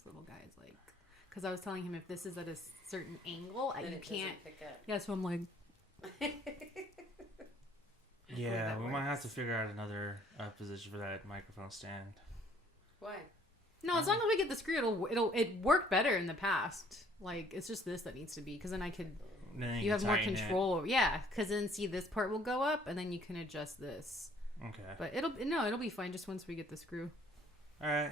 this little guy is like, because I was telling him if this is at a certain angle, you can't. Yeah, so I'm like. Yeah, we might have to figure out another position for that microphone stand. Why? No, as long as we get the screw, it worked better in the past. Like, it's just this that needs to be, because then I could. Then you have more control. Yeah, because then this part will go up, and then you can adjust this. Okay. But it'll be fine just once we get the screw. All right.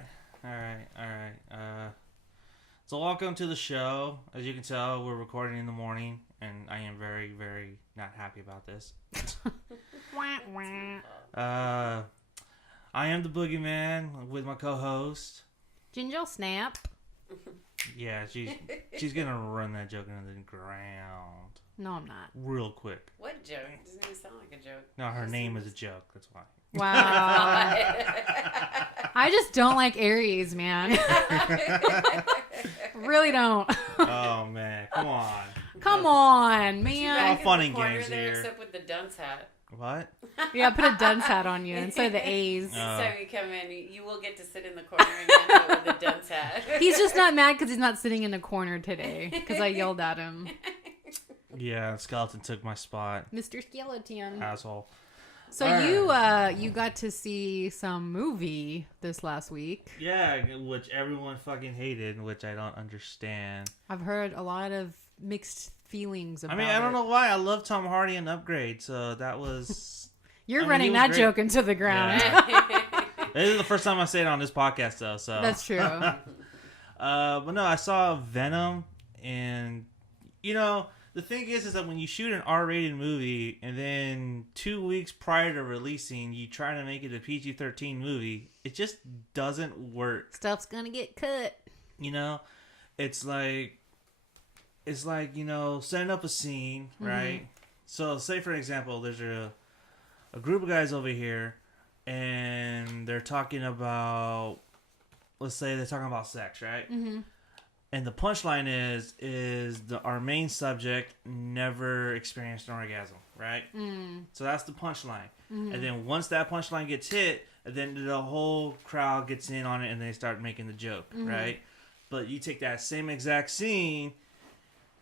So welcome to the show. As you can tell, we're recording in the morning, and I am very, very not happy about this. I am the boogeyman with my co-host Ginger Snap. Yeah, she's gonna run that joke into the ground. No, I'm not. Real quick. What joke? It doesn't even sound like a joke. No, her name is a joke. That's why. Wow. I just don't like Aries, man. Really don't. Oh man, come on. Come on, man. All fun and games here. Except with the dunce hat. What? Yeah, put a dunce hat on you instead of the A's. Next time you come in, you will get to sit in the corner again with the dunce hat. He's just not mad because he's not sitting in the corner today because I yelled at him. Yeah, Skeleton took my spot. Mr. Skeleton. Asshole. So you got to see some movie this last week. Yeah, which everyone fucking hated, which I don't understand. I've heard a lot of mixed feelings about it. I don't know why. I love Tom Hardy in Upgrade, so that was... You're running that joke into the ground. Yeah. This is the first time I say it on this podcast, though, so... That's true. But no, I saw Venom, and, the thing is that when you shoot an R-rated movie, and then 2 weeks prior to releasing, you try to make it a PG-13 movie, it just doesn't work. Stuff's gonna get cut. It's like, setting up a scene, right? Mm-hmm. So, say, for example, there's a group of guys over here, and they're talking about, let's say they're talking about sex, right? Mm-hmm. And the punchline is our main subject never experienced an orgasm, right? Mm. So that's the punchline. Mm-hmm. And then once that punchline gets hit, then the whole crowd gets in on it and they start making the joke, mm-hmm. right? But you take that same exact scene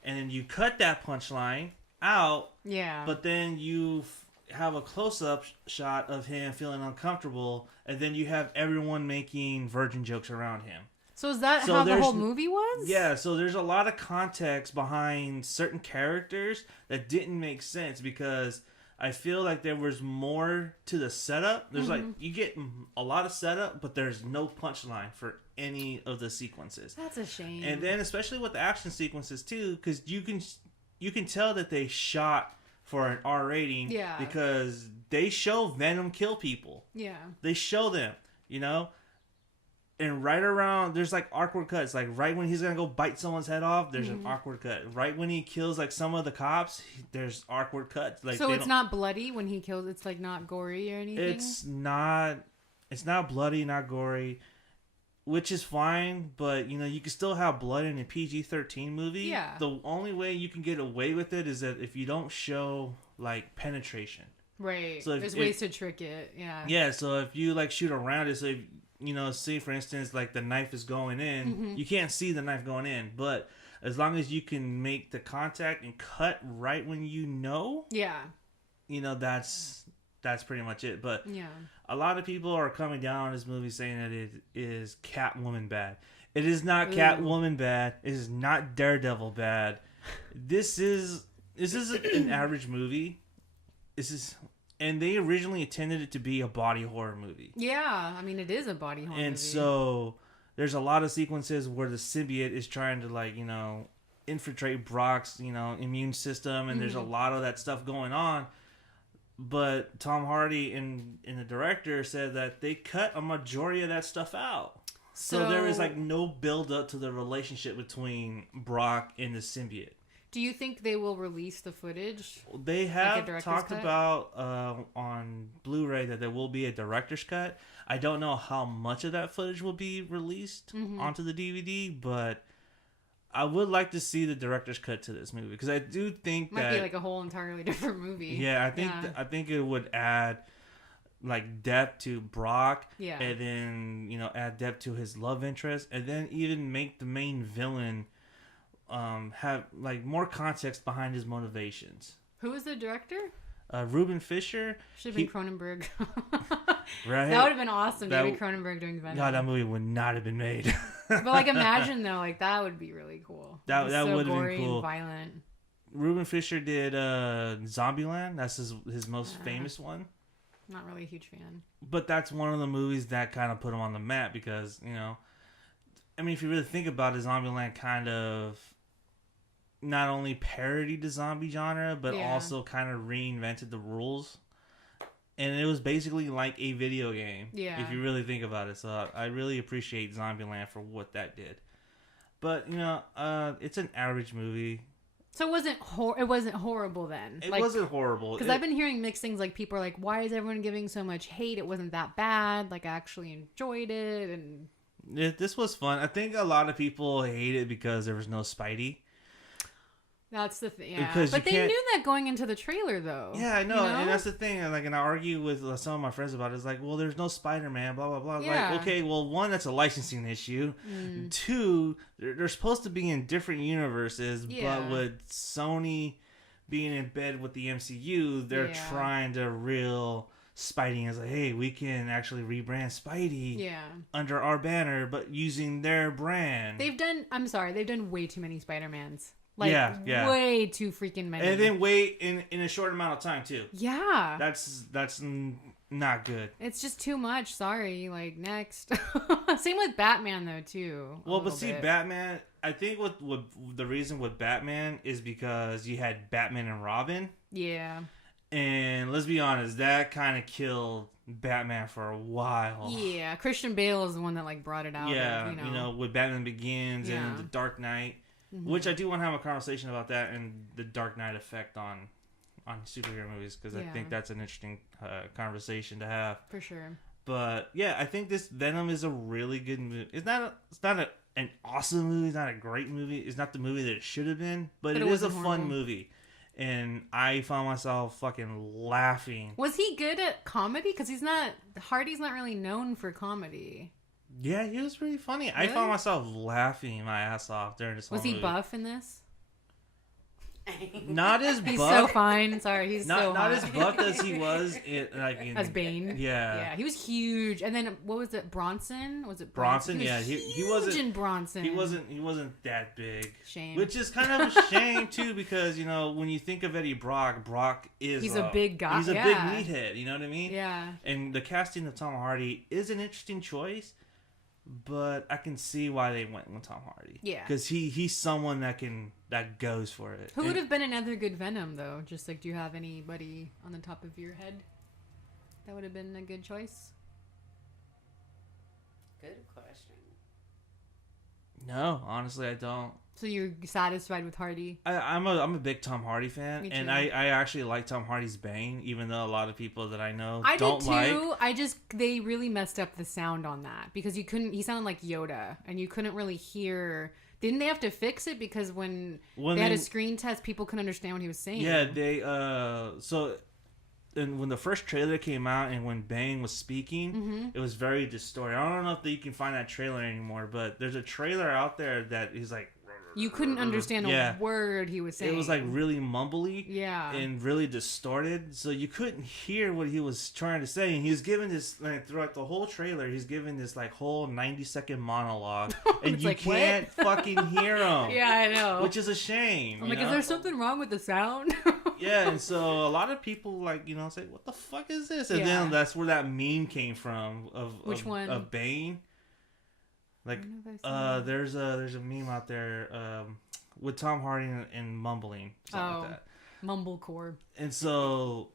and then you cut that punchline out. Yeah. But then you have a close-up shot of him feeling uncomfortable, and then you have everyone making virgin jokes around him. So is that how the whole movie was? Yeah, so there's a lot of context behind certain characters that didn't make sense because I feel like there was more to the setup. There's mm-hmm. you get a lot of setup, but there's no punchline for any of the sequences. That's a shame. And then especially with the action sequences too, because you can tell that they shot for an R rating because they show Venom kill people. Yeah. They show them, And right around, there's awkward cuts. Right when he's going to go bite someone's head off, there's mm-hmm. an awkward cut. Right when he kills some of the cops, there's awkward cuts. So it's not bloody when he kills, it's not gory or anything? It's not bloody, not gory, which is fine. But, you can still have blood in a PG-13 movie. Yeah. The only way you can get away with it is that if you don't show, penetration. Right. So there's ways to trick it. Yeah. Yeah, so if you, shoot around it, so if, say for instance, the knife is going in, mm-hmm. you can't see the knife going in, but as long as you can make the contact and cut right when that's pretty much it. But a lot of people are coming down on this movie saying that it is CATWOMAN bad. It is not CATWOMAN bad. It is not Daredevil bad. This is an average movie. And they originally intended it to be a body horror movie. Yeah, it is a body horror movie. And so there's a lot of sequences where the symbiote is trying to infiltrate Brock's, immune system, and mm-hmm. there's a lot of that stuff going on. But Tom Hardy and the director said that they cut a majority of that stuff out. So there is no build up to the relationship between Brock and the symbiote. Do you think they will release the footage? They have talked about on Blu-ray that there will be a director's cut. I don't know how much of that footage will be released mm-hmm. onto the DVD, but I would like to see the director's cut to this movie because I do think might be a whole entirely different movie. Yeah, I think it would add like depth to Brock, Yeah. and then add depth to his love interest, and then even make the main villain have like more context behind his motivations. Who was the director? Ruben Fisher. Should have been Cronenberg. Right? That would have been awesome. David Cronenberg doing Venom. God, that movie would not have been made. But like, imagine though, like that would be really cool. That would have been cool. And violent. Ruben Fisher did Zombieland. That's his most famous one. Not really a huge fan. But that's one of the movies that kind of put him on the map because I mean, if you really think about it, Zombieland kind of not only parodied the zombie genre, but also kind of reinvented the rules. And it was basically like a video game, if you really think about it. So I really appreciate Zombieland for what that did. But, it's an average movie. So it wasn't horrible then? It wasn't horrible. Because I've been hearing mixed things. Like, people are like, why is everyone giving so much hate? It wasn't that bad. Like, I actually enjoyed it. And this was fun. I think a lot of people hate it because there was no Spidey. That's the thing, yeah. Because but they knew that going into the trailer, though. Yeah, I know, and that's the thing. Like, and I argue with some of my friends about it. It's like, well, there's no Spider-Man, blah blah blah. Yeah. Like, okay, well, one, that's a licensing issue. Two, they're supposed to be in different universes, but with Sony being in bed with the MCU, they're trying to reel Spidey as like, hey, we can actually rebrand Spidey under our banner, but using their brand. They've done way too many Spider-Mans. Like, way too freaking many. And then wait in a short amount of time, too. Yeah. That's not good. It's just too much. Sorry. Like, next. Same with Batman, though, too. Well, but see, Batman, I think what the reason with Batman is because you had Batman and Robin. Yeah. And let's be honest, that kind of killed Batman for a while. Yeah. Christian Bale is the one that, like, brought it out. Yeah, with Batman Begins and The Dark Knight. Mm-hmm. Which I do want to have a conversation about that and the Dark Knight effect on superhero movies, because I think that's an interesting conversation to have. For sure. But yeah, I think this Venom is a really good movie. It's not an awesome movie. It's not a great movie. It's not the movie that it should have been. But it is a fun movie. And I found myself fucking laughing. Was he good at comedy? Because Hardy's not really known for comedy. Yeah, he was pretty funny. Really? I found myself laughing my ass off during this whole movie. Was he buff in this? Not as buff. He's so fine. Sorry, he's not as buff as he was as Bane. Yeah, he was huge. And then what was it? Bronson? Was it Bronson? He wasn't in Bronson. He wasn't that big. Shame. Which is kind of a shame too, because when you think of Eddie Brock is he's a big guy. He's a big meathead. You know what I mean? Yeah. And the casting of Tom Hardy is an interesting choice. But I can see why they went with Tom Hardy. Yeah. Because he's someone that goes for it. Who would have been another good Venom, though? Just like, do you have anybody on the top of your head that would have been a good choice? Good question. No, honestly, I don't. So you're satisfied with Hardy? I'm a big Tom Hardy fan, Me too. and I actually like Tom Hardy's Bane, even though a lot of people that I know I don't did too. like. They really messed up the sound on that because he sounded like Yoda, and you couldn't really hear. Didn't they have to fix it because when they had a screen test, people couldn't understand what he was saying? Yeah, and when the first trailer came out and when Bane was speaking, it was very distorted. I don't know if you can find that trailer anymore, but there's a trailer out there that is like. You couldn't understand a word he was saying. It was like really mumbly, and really distorted, so you couldn't hear what he was trying to say. And he was giving this throughout the whole trailer. He's giving this whole 90-second monologue, and you can't fucking hear him. Yeah, I know. Which is a shame. I'm like, is there something wrong with the sound? Yeah, and so a lot of people say, "What the fuck is this?" And then that's where that meme came from Which one? Of Bane. Like, there's a meme out there with Tom Hardy and mumbling, something like that. Mumblecore. And so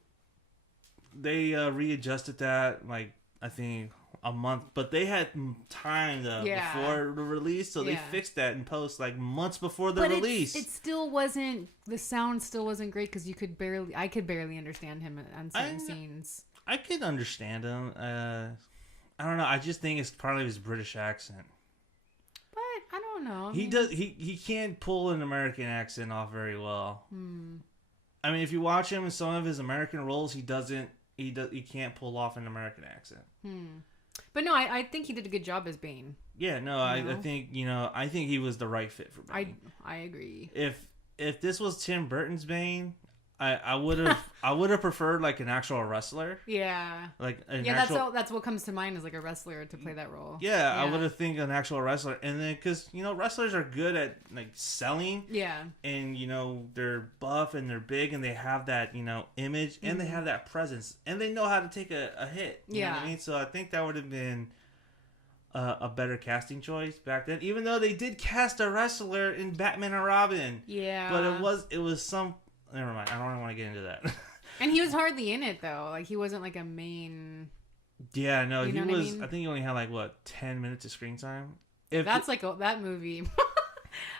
they readjusted that, like, I think a month, but they had time before the release, so they fixed that in post like months before the release. It still wasn't. The sound still wasn't great because I could barely understand him on certain scenes. I could understand him. I don't know. I just think it's partly his British accent. I don't know. He can't pull an American accent off very well. I mean, if you watch him in some of his American roles, he doesn't he can't pull off an American accent. But no, I think he did a good job as Bane. Yeah, no, I think I think he was the right fit for Bane. I agree. If this was Tim Burton's Bane, I would have preferred like an actual wrestler. Yeah. Like that's what comes to mind is like a wrestler to play that role. Yeah. I would have think an actual wrestler, and then because wrestlers are good at like selling. Yeah. And they're buff and they're big and they have that image and they have that presence and they know how to take a hit. You know what I mean? So I think that would have been a better casting choice back then, even though they did cast a wrestler in Batman and Robin. Yeah. But it was some. Never mind. I don't really want to get into that. And he was hardly in it though. Like he wasn't like a main. Yeah, no, he was. I mean? I think he only had like 10 minutes of screen time. That's like that movie.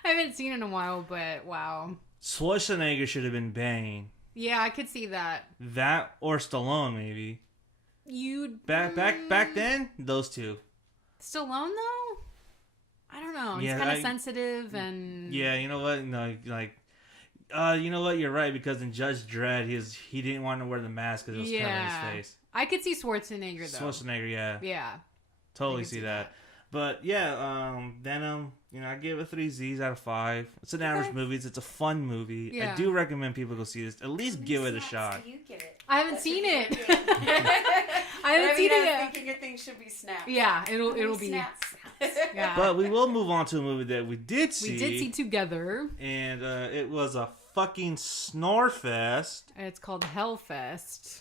I haven't seen it in a while, but wow. Schwarzenegger should have been Bane. Yeah, I could see that. That or Stallone maybe. Back then, those two. Stallone though, I don't know. He's kind of sensitive and. Yeah, you know what? No, like. You know what? You're right, because in Judge Dredd, he didn't want to wear the mask because it was covering his face. I could see Schwarzenegger though. Schwarzenegger, yeah. Yeah. Totally see that. But yeah, Venom, I give it 3 Z's out of 5. It's an average movie. It's a fun movie. Yeah. I do recommend people go see this. At least give it a shot. Do you give it? I haven't seen it. I haven't seen it yet. I think your thing should be snaps. Yeah, it'll be snaps. Yeah. But we will move on to a movie that we did see. We did see together. And it was a fucking snore fest. It's called Hellfest.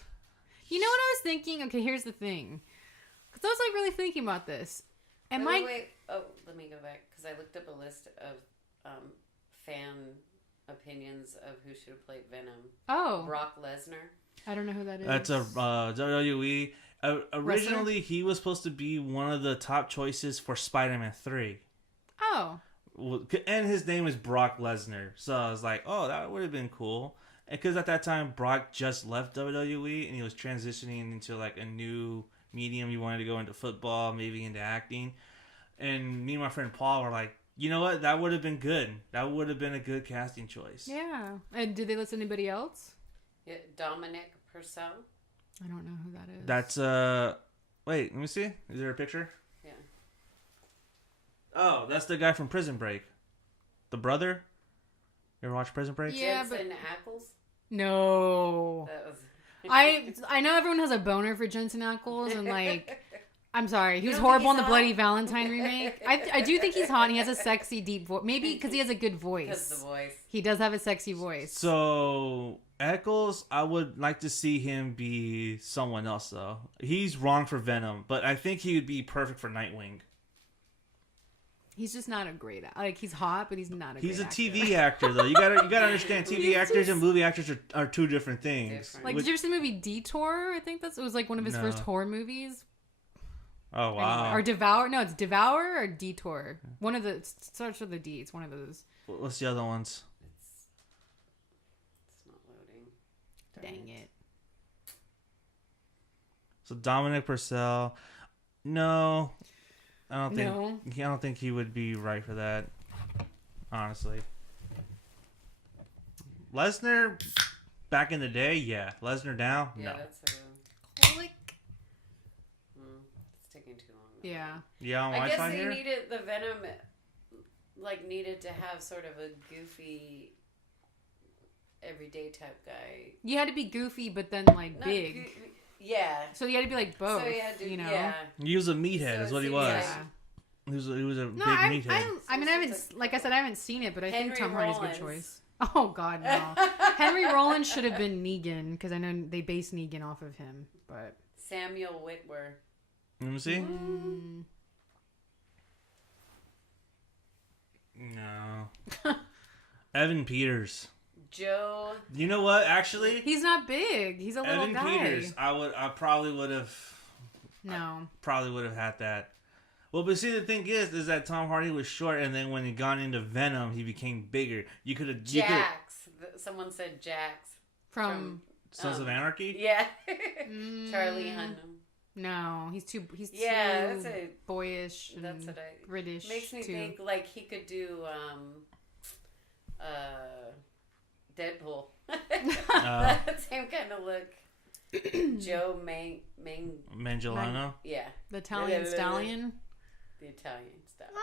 You know what I was thinking? Okay, here's the thing. Because I was like really thinking about this. And wait. Oh, let me go back. Because I looked up a list of fan opinions of who should have played Venom. Oh. Brock Lesnar. I don't know who that is. That's a WWE. Originally, he was supposed to be one of the top choices for Spider-Man 3. Oh. And his name is Brock Lesnar. So I was like, oh, that would have been cool. Because at that time, Brock just left WWE and he was transitioning into like a new medium. He wanted to go into football, maybe into acting. And me and my friend Paul were like, you know what? That would have been good. That would have been a good casting choice. Yeah. And did they list anybody else? Yeah, Dominic Purcell. I don't know who that is. That's, wait, let me see. Is there a picture? Yeah. Oh, that's the guy from Prison Break. The brother? You ever watch Prison Break? Yeah, Jensen Ackles? No. That was... I know everyone has a boner for Jensen Ackles, and like, I'm sorry, he was horrible in the Bloody Valentine remake. I do think he's hot, and he has a sexy, deep voice. Maybe because he has a good voice. Because the voice. He does have a sexy voice. So, Ackles, I would like to see him be someone else, though. He's wrong for Venom, but I think he would be perfect for Nightwing. He's just not a great actor. Like, he's hot, but he's not a He's great a TV actor, though. You gotta understand, TV actors and movie actors are two different things. Like, did you ever see the movie Detour? I think it was like one of his first horror movies. Oh, wow. Anyway, or Devour. No, it's Devour or Detour. One of the... It starts with a D. It's one of those. What's the other ones? It's not loading. Dang it. So, Dominic Purcell. No... I don't think he would be right for that. Honestly. Lesnar, back in the day, yeah. Lesnar now, yeah, no. That's Click. it's taking too long. Yeah. Yeah, on I Wi-Fi guess they here? needed the Venom, needed to have sort of a goofy, everyday type guy. You had to be goofy, but then like big. Yeah. So you had to be like both. So you had to, Yeah. He was a meathead, is what he was. Yeah. He was a big meathead. I mean, I haven't seen it, but I think Tom Hardy's a good choice. Oh God, no. Henry Rollins should have been Negan because I know they based Negan off of him, but Samuel Witwer. Let me see. No. Evan Peters. Joe. You know what? Actually, he's not big. He's a little guy. Evan Peters. I probably would have. No. Probably would have had that. Well, but see, the thing is that Tom Hardy was short, and then when he got into Venom, he became bigger. You could have. Jax. Someone said Jax from Sons of Anarchy. Yeah. Charlie Hunnam. No, he's too that's boyish. And that's what British. Makes me think like he could do Deadpool. That same kind of look. Joe Manganiello. Yeah. The Italian stallion. The Italian stallion.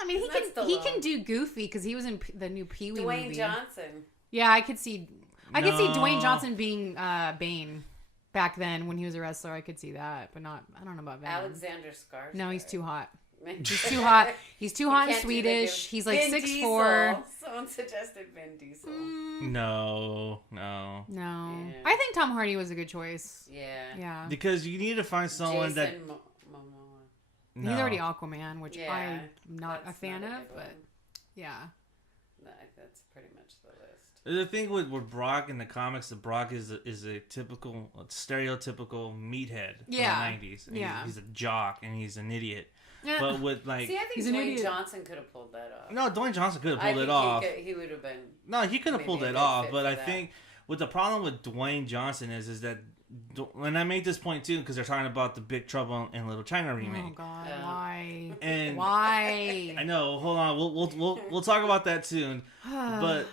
I mean, he can do Goofy because he was in the new Pee Wee movie. Dwayne Johnson. Yeah, I could see Dwayne Johnson being Bane back then when he was a wrestler. I could see that, but not. I don't know about Venom. Alexander Skarsgård. No, he's too hot. He's too hot. He's too hot and Swedish. He's like 6'4". Someone suggested Vin Diesel. No. Yeah. Yeah. I think Tom Hardy was a good choice. Yeah. Because you need to find someone Jason that. Momoa. He's already Aquaman, which Yeah, I'm not a fan not a of, good but one. yeah. That's pretty much the list. The thing with Brock in the comics, Brock is a typical, stereotypical meathead from the 90s. And he's a jock and he's an idiot. Yeah. But with like, see, I think Dwayne Johnson could have pulled that off. No, Dwayne Johnson could have pulled it off. He would have been. No, he could have pulled it off. But I think what the problem with Dwayne Johnson is that, and I made this point too because they're talking about the Big Trouble in Little China remake. Oh God, why? And why? I know. Hold on, we'll talk about that soon. But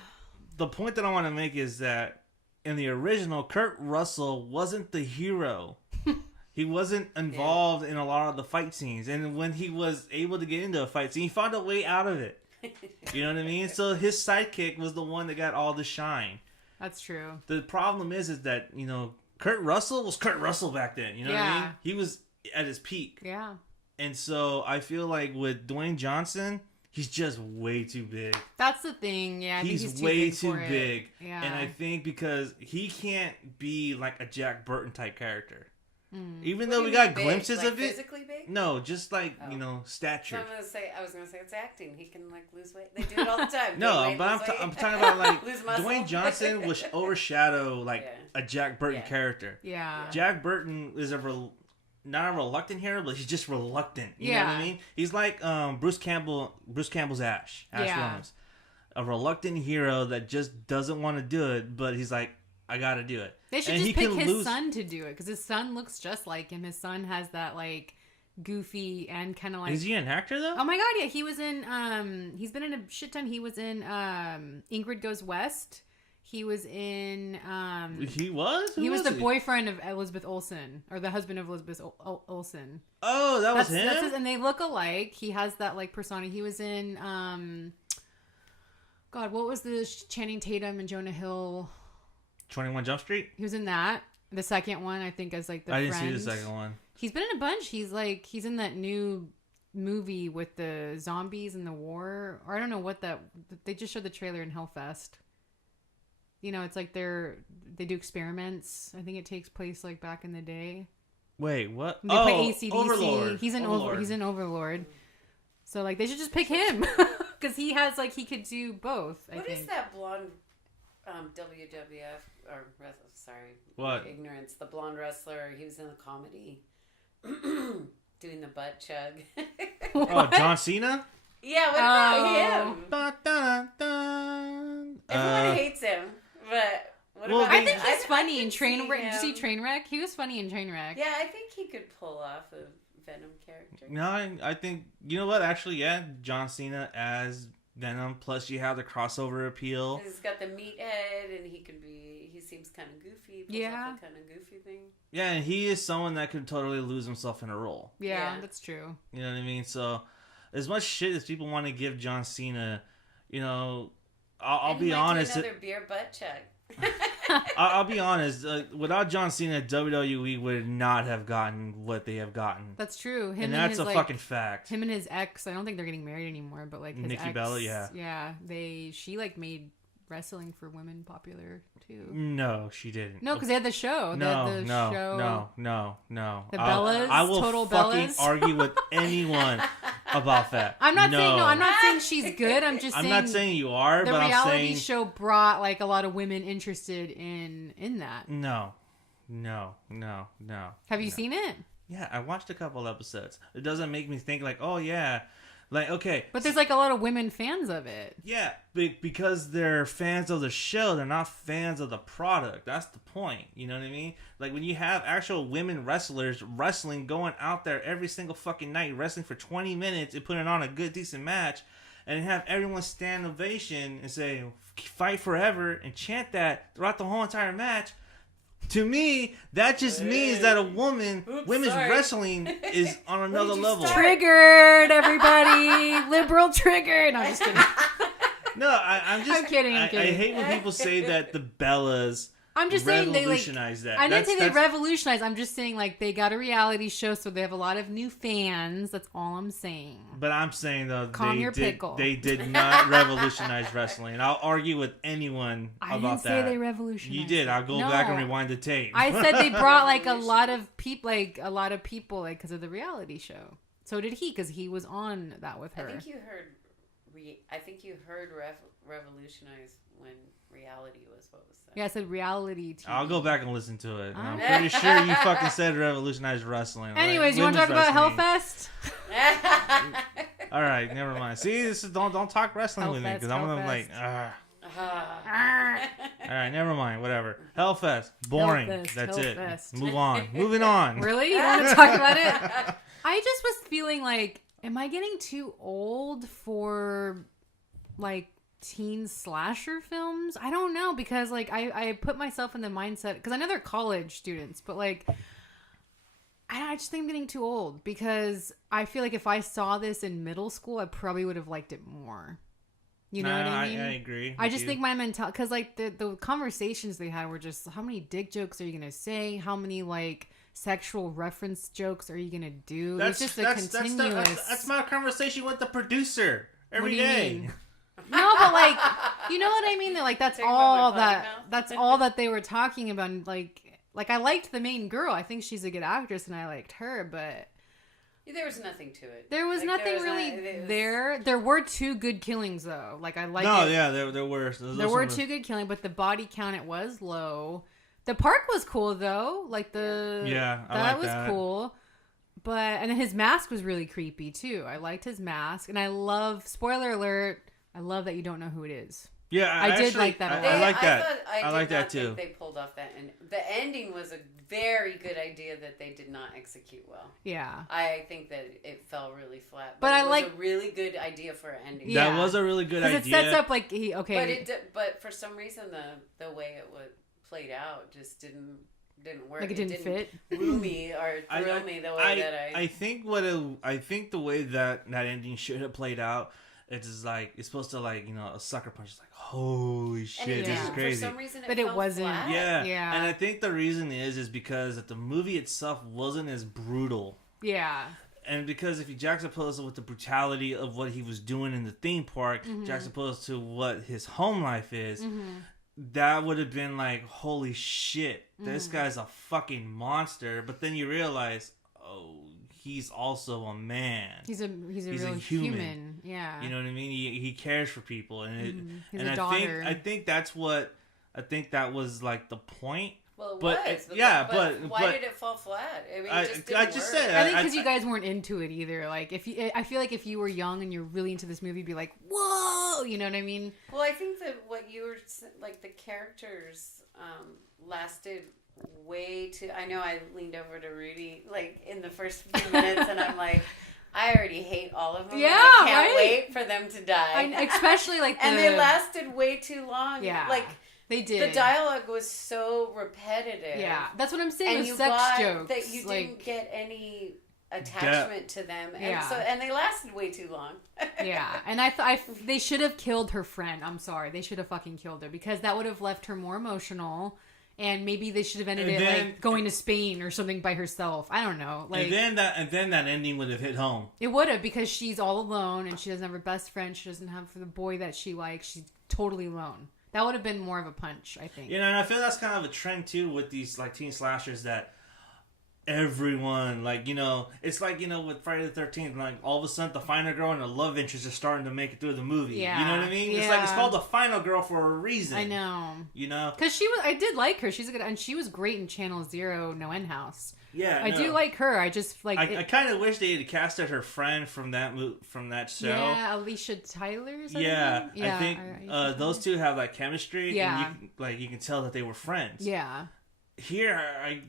the point that I want to make is that in the original, Kurt Russell wasn't the hero. He wasn't involved in a lot of the fight scenes. And when he was able to get into a fight scene, he found a way out of it. You know what I mean? So his sidekick was the one that got all the shine. That's true. The problem is that, Kurt Russell was Kurt Russell back then. You know what I mean? He was at his peak. Yeah. And so I feel like with Dwayne Johnson, he's just way too big. That's the thing. Yeah, I think he's too way big too for big. It. Yeah. And I think because he can't be like a Jack Burton type character. Even though we got glimpses of it. Physically big? No, just like, stature. So I was gonna say it's acting. He can like lose weight. They do it all the time. No, but I'm talking about like Dwayne Johnson will overshadow like a Jack Burton character. Yeah. Jack Burton is not a reluctant hero, but he's just reluctant. You know what I mean? He's like Bruce Campbell's Ash Williams, a reluctant hero that just doesn't want to do it, but he's like, I gotta do it. They should just pick his son to do it because his son looks just like him. His son has that like goofy and kind of like. Is he an actor though? Oh my god, yeah, he was in. He's been in a shit ton. He was in Ingrid Goes West. He was in. He was. He was the boyfriend of Elizabeth Olsen, or the husband of Elizabeth Olsen. Oh, that's him. That's his, and they look alike. He has that like persona. He was in. God, what was the Channing Tatum and Jonah Hill? 21 Jump Street? He was in that. The second one, I think, as like the friend. I didn't see the second one. He's been in a bunch. He's in that new movie with the zombies and the war. Or I don't know what that... They just showed the trailer in Hellfest. It's like they do experiments. I think it takes place like back in the day. Wait, what? They play AC/DC. Overlord. He's in Overlord. So like they should just pick him. Because he has like... He could do both, I think. What is that blonde... WWF or sorry, what ignorance? The blonde wrestler. He was in the comedy, doing the butt chug. Oh, John Cena. Yeah, what about him? Everyone hates him, but what about I him? think he's funny in Trainwreck. Did you see Trainwreck? He was funny in Trainwreck. Yeah, I think he could pull off a Venom character. No, I think you know what? Actually, yeah, John Cena as Venom, plus you have the crossover appeal. He's got the meathead, and he seems kind of goofy. Pulls off the kind of goofy thing. Yeah, and he is someone that could totally lose himself in a role. Yeah, that's true. You know what I mean? So, as much shit as people want to give John Cena, I'll be honest. Do another beer butt check. I'll be honest. Without John Cena, WWE would not have gotten what they have gotten. That's true. And that's a fucking fact. Him and his ex. I don't think they're getting married anymore, but like his Nikki ex, Bella, yeah. Yeah, she like made wrestling for women popular too. No, she didn't. No, because they had the show. No. The Bellas. I will Total fucking Bellas. argue with anyone about that. I'm not saying I'm not saying she's good. I'm just saying. I'm not saying you are, but I'm saying the reality show brought like a lot of women interested in that. No. Have you seen it? Yeah, I watched a couple episodes. It doesn't make me think like, oh yeah. Like, okay. But there's like a lot of women fans of it. Yeah, because they're fans of the show. They're not fans of the product. That's the point. You know what I mean? Like, when you have actual women wrestlers wrestling, going out there every single fucking night, wrestling for 20 minutes and putting on a good, decent match, and have everyone stand ovation and say, fight forever, and chant that throughout the whole entire match, To me, that just means that a women's wrestling is on another level. Triggered, everybody. Liberal triggered. No, I'm just kidding. No, I'm kidding. I'm kidding. I hate when people say that the Bellas. I'm just saying they that. I didn't say they revolutionized. I'm just saying they got a reality show, so they have a lot of new fans. That's all I'm saying. But I'm saying though, they did not revolutionize wrestling, and I'll argue with anyone about that. I didn't say they revolutionized. You did. I'll go back and rewind the tape. I said they brought a lot of people, because of the reality show. So did he, because he was on that with her. I think you heard revolutionize when reality was what was said. Yeah, I said reality TV. I'll go back and listen to it. I'm pretty sure you fucking said revolutionize wrestling. Anyways, you want to talk about Hellfest? All right, never mind. See, this is don't talk wrestling with me because I'm gonna All right, never mind. Whatever. Hellfest, boring. That's Hellfest. It. Move on. Moving on. Really? You don't want to talk about it? I just was feeling am I getting too old for teen slasher films? I don't know, because I put myself in the mindset, because I know they're college students, but I just think I'm getting too old, because I feel like if I saw this in middle school, I probably would have liked it more. You know what I mean? I agree. I just think my mentality, because the conversations they had were just, how many dick jokes are you gonna say? How many sexual reference jokes are you gonna do? It's just a continuous. That's my conversation with the producer every day. No, but you know what I mean? That's all that they were talking about. And, I liked the main girl. I think she's a good actress, and I liked her. But there was nothing to it. There was nothing there. There were two good killings though. I like. No, yeah, there were. There were two good killings, but the body count, it was low. The park was cool though. That was cool. And then his mask was really creepy too. I liked his mask, and I love. Spoiler alert. I love that you don't know who it is. Yeah, I did like that a lot. I like that. I like that too. They pulled off that, and the ending was a very good idea that they did not execute well. Yeah, I think that it fell really flat. But it was a really good idea for an ending. Yeah. That was a really good idea. Because it sets up But for some reason, the way it played out just didn't work. It didn't fit. Woo me or thrill me the way that I think I think the way that ending should have played out. It's it's supposed to a sucker punch. It's holy shit, this is crazy. For some reason, it wasn't. Flat. Yeah, and I think the reason is because the movie itself wasn't as brutal. Yeah. And because if you juxtapose it with the brutality of what he was doing in the theme park, juxtaposed to what his home life is, that would have been holy shit, this guy's a fucking monster. But then you realize, oh, he's also a man. He's a real human. Yeah. You know what I mean? He cares for people, and he's a daughter. I think that was the point. Well, but why did it fall flat? I mean, it just didn't work. Said, I think because you guys weren't into it either. I feel like if you were young and you're really into this movie, you'd be like, whoa, you know what I mean? Well, I think that what you were the characters lasted way too. I know I leaned over to Rudy in the first few minutes, and I'm like, I already hate all of them. Yeah, I can't wait for them to die. Especially and they lasted way too long. Yeah, they did. The dialogue was so repetitive. Yeah, that's what I'm saying. And with sex jokes that you didn't get any attachment to them, and they lasted way too long. Yeah, and they should have killed her friend. I'm sorry, they should have fucking killed her, because that would have left her more emotional. And maybe they should have ended it going to Spain or something by herself. I don't know. And then that ending would have hit home. It would have, because she's all alone and she doesn't have her best friend. She doesn't have the boy that she likes. She's totally alone. That would have been more of a punch, I think. And I feel that's kind of a trend too with these teen slashers, that everyone it's with Friday the 13th, all of a sudden the final girl and the love interest is starting to make it through the movie. Yeah. You know what I mean? Yeah. It's called the final girl for a reason. I know. Because I did like her. She's a good, and she was great in Channel Zero No End House. Yeah, I do like her. I just I kind of wish they had casted her friend from that show. Yeah, Elysa Tyler. Yeah, I think those two have chemistry. Yeah, and you can tell that they were friends. Yeah. Here,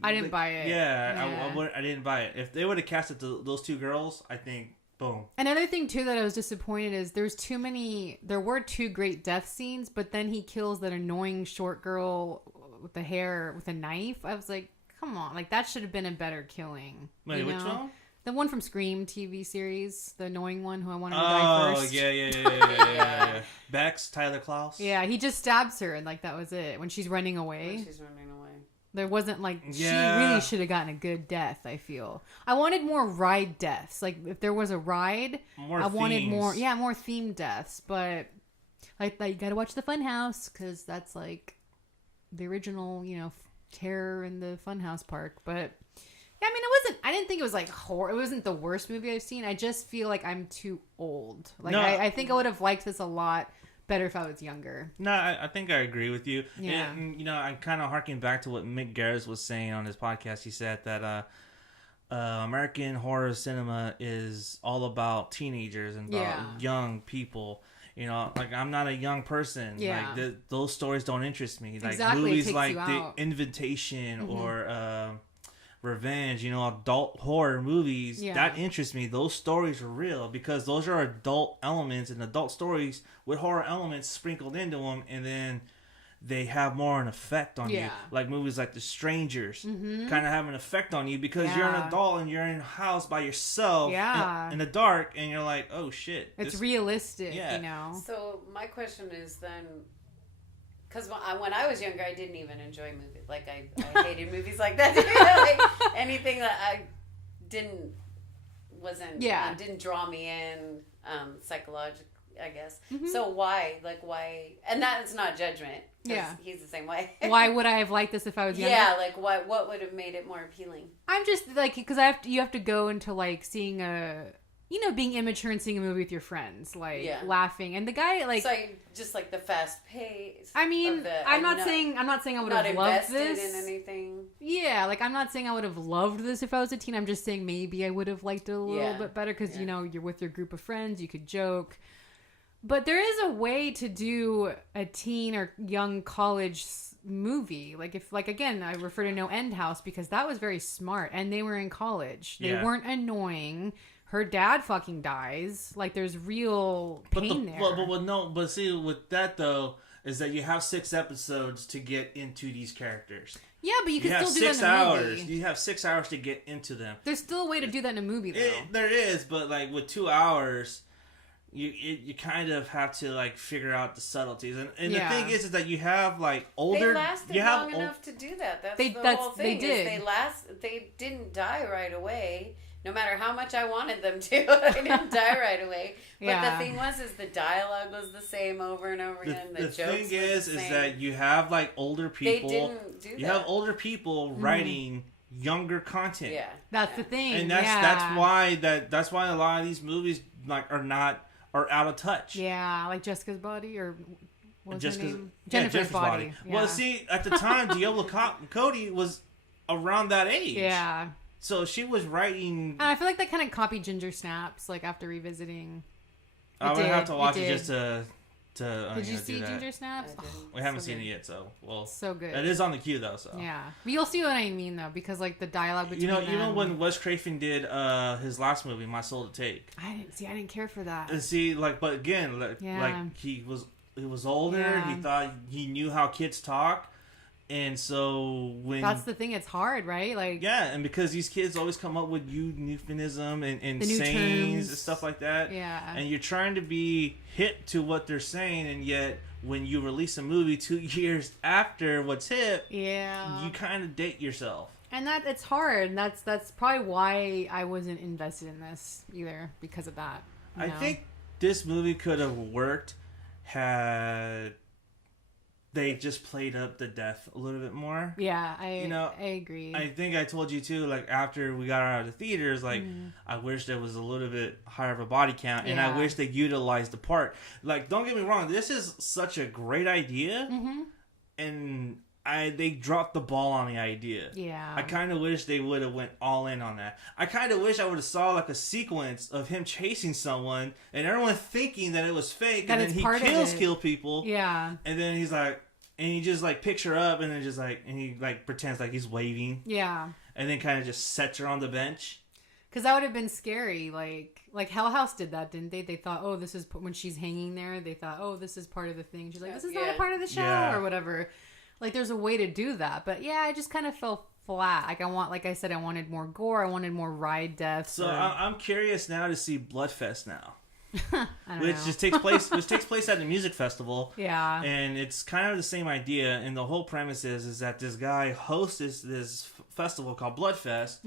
I didn't buy it. Yeah. I didn't buy it. If they would have casted those two girls, I think, boom. Another thing too that I was disappointed is there were two great death scenes, but then he kills that annoying short girl with the hair with a knife. I was like, come on, like that should have been a better killing. Wait, which one? The one from Scream TV series, the annoying one who I wanted to die first. Oh, yeah. Bex, Tyler Klaus. Yeah, he just stabs her, and like that was it. When she's running away. There wasn't like she really should have gotten a good death. I feel I wanted more ride deaths. Like if there was a ride, wanted more themed deaths. But like you got to watch the Funhouse because that's like the original, terror in the Funhouse park. But yeah, I mean, I didn't think it was like horror. It wasn't the worst movie I've seen. I just feel like I'm too old. Like I think I would have liked this a lot better if I was younger. No, I think I agree with you. Yeah. And, I'm kind of harking back to what Mick Garris was saying on his podcast. He said that American horror cinema is all about teenagers and about young people. Like I'm not a young person. Yeah. Like those stories don't interest me. Like exactly. movies like The Invitation or Revenge, adult horror movies, that interests me. Those stories are real because those are adult elements and adult stories with horror elements sprinkled into them, and then they have more an effect on you. Like movies like The Strangers kind of have an effect on you because you're an adult and you're in a house by yourself in the dark, and you're like, oh shit. It's realistic, So my question is then, because when I was younger, I didn't even enjoy movies. Like, I hated movies like that. Like, anything that didn't draw me in psychologically, I guess. So why? Like, why? And that's not judgment. Yeah. He's the same way. Why would I have liked this if I was younger? Yeah, like, what would have made it more appealing? I'm just, like, because you have to go into, like, seeing being immature and seeing a movie with your friends, like laughing, and the guy like just like the fast pace. I mean, I'm not saying I would have loved this. In anything. Yeah, like I'm not saying I would have loved this if I was a teen. I'm just saying maybe I would have liked it a little bit better because you're with your group of friends, you could joke. But there is a way to do a teen or young college movie. Like again, I refer to No End House because that was very smart, and they were in college. They weren't annoying. Her dad fucking dies. Like, there's real pain there. But see, with that, though, is that you have 6 episodes to get into these characters. Yeah, but you can still do that in a movie. You have 6 hours to get into them. There's still a way to do that in a movie, though. There is, but, like, with 2 hours, you kind of have to, like, figure out the subtleties. And the thing is that you have, like, older... They lasted long enough to do that. That's the whole thing. They did. They didn't die right away. No matter how much I wanted them to, they didn't die right away. But the thing is the dialogue was the same over and over again. The jokes thing is that you have like older people. They didn't do that. You have older people writing younger content. Yeah, that's the thing. And that's why a lot of these movies like are out of touch. Yeah, like Jessica's Body or what's her name? Jennifer's Body. Yeah. Well, see, at the time, Diablo Cody was around that age. Yeah. So she was writing. And I feel like that kind of copied Ginger Snaps, like after revisiting. I would have to watch it just to. Did you see Ginger Snaps? We haven't seen it yet, so so good. It is on the queue though, so yeah. But you'll see what I mean though, because like the dialogue between even when Wes Craven did his last movie, My Soul to Take. I didn't care for that. And see, but again, like he was older. Yeah. He thought he knew how kids talk. And so when... That's the thing, it's hard, right? Like and because these kids always come up with euphemism and sayings and stuff like that. Yeah. And you're trying to be hip to what they're saying, and yet when you release a movie 2 years after what's hip, you kind of date yourself. And it's hard. And that's probably why I wasn't invested in this either, because of that. I think this movie could have worked had... they just played up the death a little bit more. Yeah, I agree. I think I told you too, like after we got out of the theaters, like I wish there was a little bit higher of a body count, and I wish they utilized the part. Like, don't get me wrong, this is such a great idea, and they dropped the ball on the idea. Yeah. I kind of wish they would have went all in on that. I kind of wish I would have saw like a sequence of him chasing someone, and everyone thinking that it was fake, and then he kills people. Yeah. And then he's like. And he just, like, picks her up and then just, like... And he, like, pretends like he's waving. Yeah. And then kind of just sets her on the bench. Because that would have been scary. Like Hell House did that, didn't they? They thought, oh, this is... When she's hanging there, they thought, oh, this is part of the thing. She's like, this is not a part of the show or whatever. Like there's a way to do that, but yeah, I just kind of fell flat. Like I said, I wanted more gore. I wanted more ride deaths. So I'm curious now to see Bloodfest now. which takes place at the music festival. Yeah. And it's kind of the same idea, and the whole premise is that this guy hosts this festival called Bloodfest,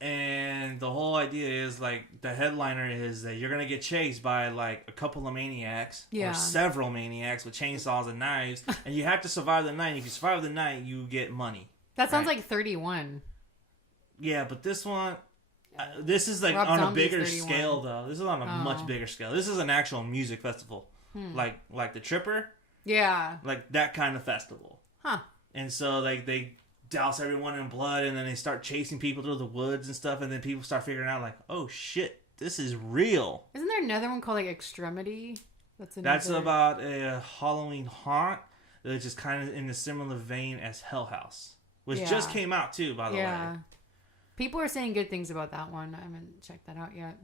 and the whole idea is like the headliner is that you're gonna get chased by like a couple of maniacs or several maniacs with chainsaws and knives, and you have to survive the night. If you survive the night, you get money. That sounds like 31. Yeah, but this one. This is like Rob on Zombie's a bigger 31. Scale, though. This is on a much bigger scale. This is an actual music festival, like the Tripper. Yeah, like that kind of festival. Huh. And so like they douse everyone in blood, and then they start chasing people through the woods and stuff, and then people start figuring out like, oh shit, this is real. Isn't there another one called like Extremity? That's about a Halloween haunt, which is kind of in a similar vein as Hell House, which just came out too, by the way. People are saying good things about that one. I haven't checked that out yet.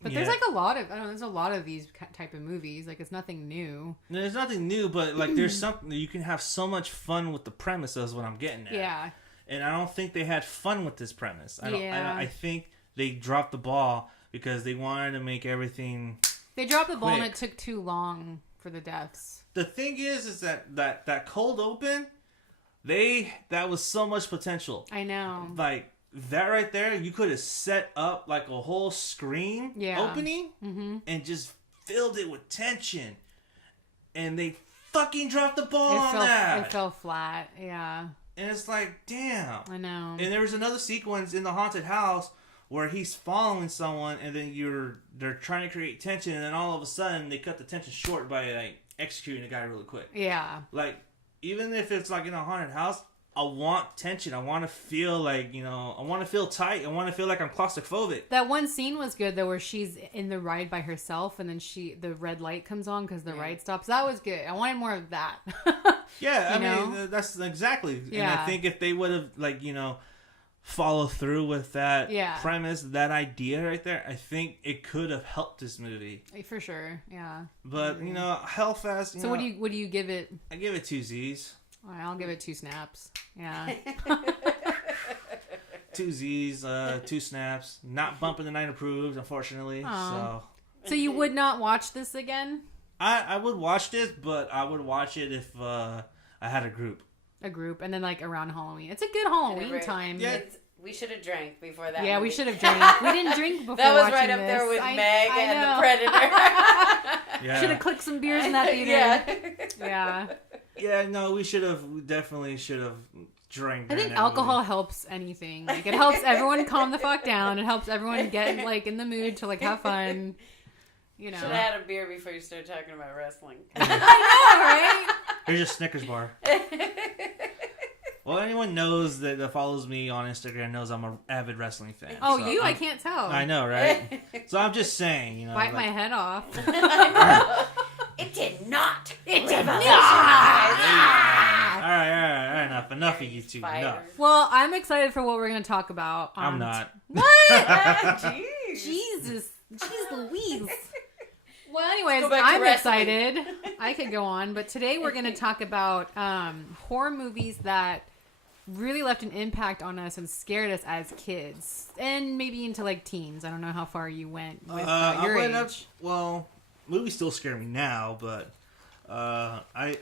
But there's like a lot of, there's a lot of these type of movies. Like it's nothing new. There's nothing new, but like there's something, you can have so much fun with the premise is what I'm getting at. Yeah. And I don't think they had fun with this premise. I think they dropped the ball because they wanted to make everything They dropped the ball and it took too long for the deaths. The thing is that cold open, that was so much potential. I know. Like, that right there, you could have set up like a whole screen opening and just filled it with tension. And they fucking dropped the ball on that. It fell flat, yeah. And it's like, damn. I know. And there was another sequence in the haunted house where he's following someone, and then they're trying to create tension, and then all of a sudden they cut the tension short by like executing the guy really quick. Yeah. Like, even if it's like in a haunted house, I want tension. I want to feel like, I want to feel tight. I want to feel like I'm claustrophobic. That one scene was good, though, where she's in the ride by herself and then the red light comes on because the ride stops. That was good. I wanted more of that. Yeah, I mean, that's exactly. Yeah. And I think if they would have, follow through with that premise, that idea right there, I think it could have helped this movie. For sure, yeah. But, Hellfest, So what do you give it? I give it 2 Z's. All right, I'll give it 2 snaps. Yeah. 2 Z's, 2 snaps. Not bumping the 9 approved, unfortunately. So you would not watch this again? I would watch this, but I would watch it if I had a group. A group, and then like around Halloween. It's a good Halloween time. Yeah. We should have drank before that. Yeah, movie. We should have drank. We didn't drink before. That was right up there with Meg and the Predator. Yeah. Should have clicked some beers in that theater. Yeah. Yeah, no, we definitely should have drank. I think alcohol helps anything. Like, it helps everyone calm the fuck down. It helps everyone get like in the mood to like have fun. Should have had a beer before you started talking about wrestling. I know, right? Here's a Snickers bar. Well, anyone knows that follows me on Instagram knows I'm an avid wrestling fan. Oh, so I can't tell. I know, right? So I'm just saying, Bite my head off. It did not. It did not. All right, enough of you two. Enough. Well, I'm excited for what we're going to talk about. I'm not. What? Jesus. Jeez Louise. Well, anyways, I'm excited. I could go on, but today we're going to talk about horror movies that really left an impact on us and scared us as kids, and maybe into like teens. I don't know how far you went with your age. Movies still scare me now, but I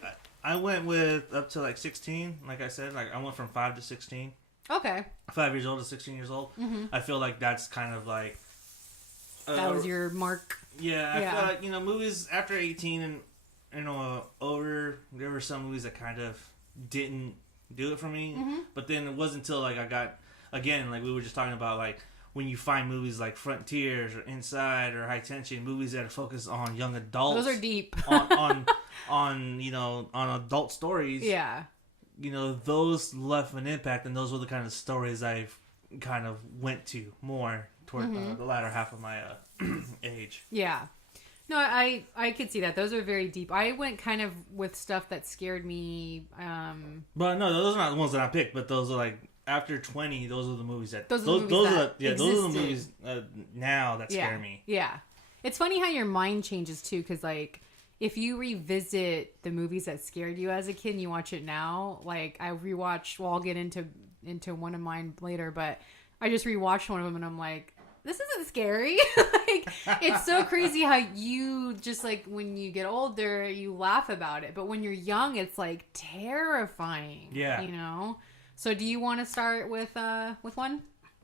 went with up to like 16. Like I said, like I went from 5 to 16. Okay. 5 years old to 16 years old. Mm-hmm. I feel like that's kind of like that was your mark. Yeah, I feel like, movies after 18 and older, there were some movies that kind of didn't do it for me. Mm-hmm. But then it wasn't until like I got, again, like we were just talking about, like when you find movies like Frontiers or Inside or High Tension, movies that are focused on young adults. Those are deep. on adult stories. Yeah. Those left an impact, and those were the kind of stories I've kind of went to more toward the latter half of my age. Yeah. No, I could see that. Those are very deep. I went kind of with stuff that scared me. But no, those are not the ones that I picked. But those are like after 20. Those are the movies that those are the movies now that scare me. Yeah, it's funny how your mind changes too, because like if you revisit the movies that scared you as a kid and you watch it now, like I rewatched, well, I'll get into one of mine later, but I just rewatched one of them and I'm like, this isn't scary. Like, it's so crazy how you just like when you get older, you laugh about it. But when you're young, it's like terrifying. Yeah. You know? So do you want to start with one?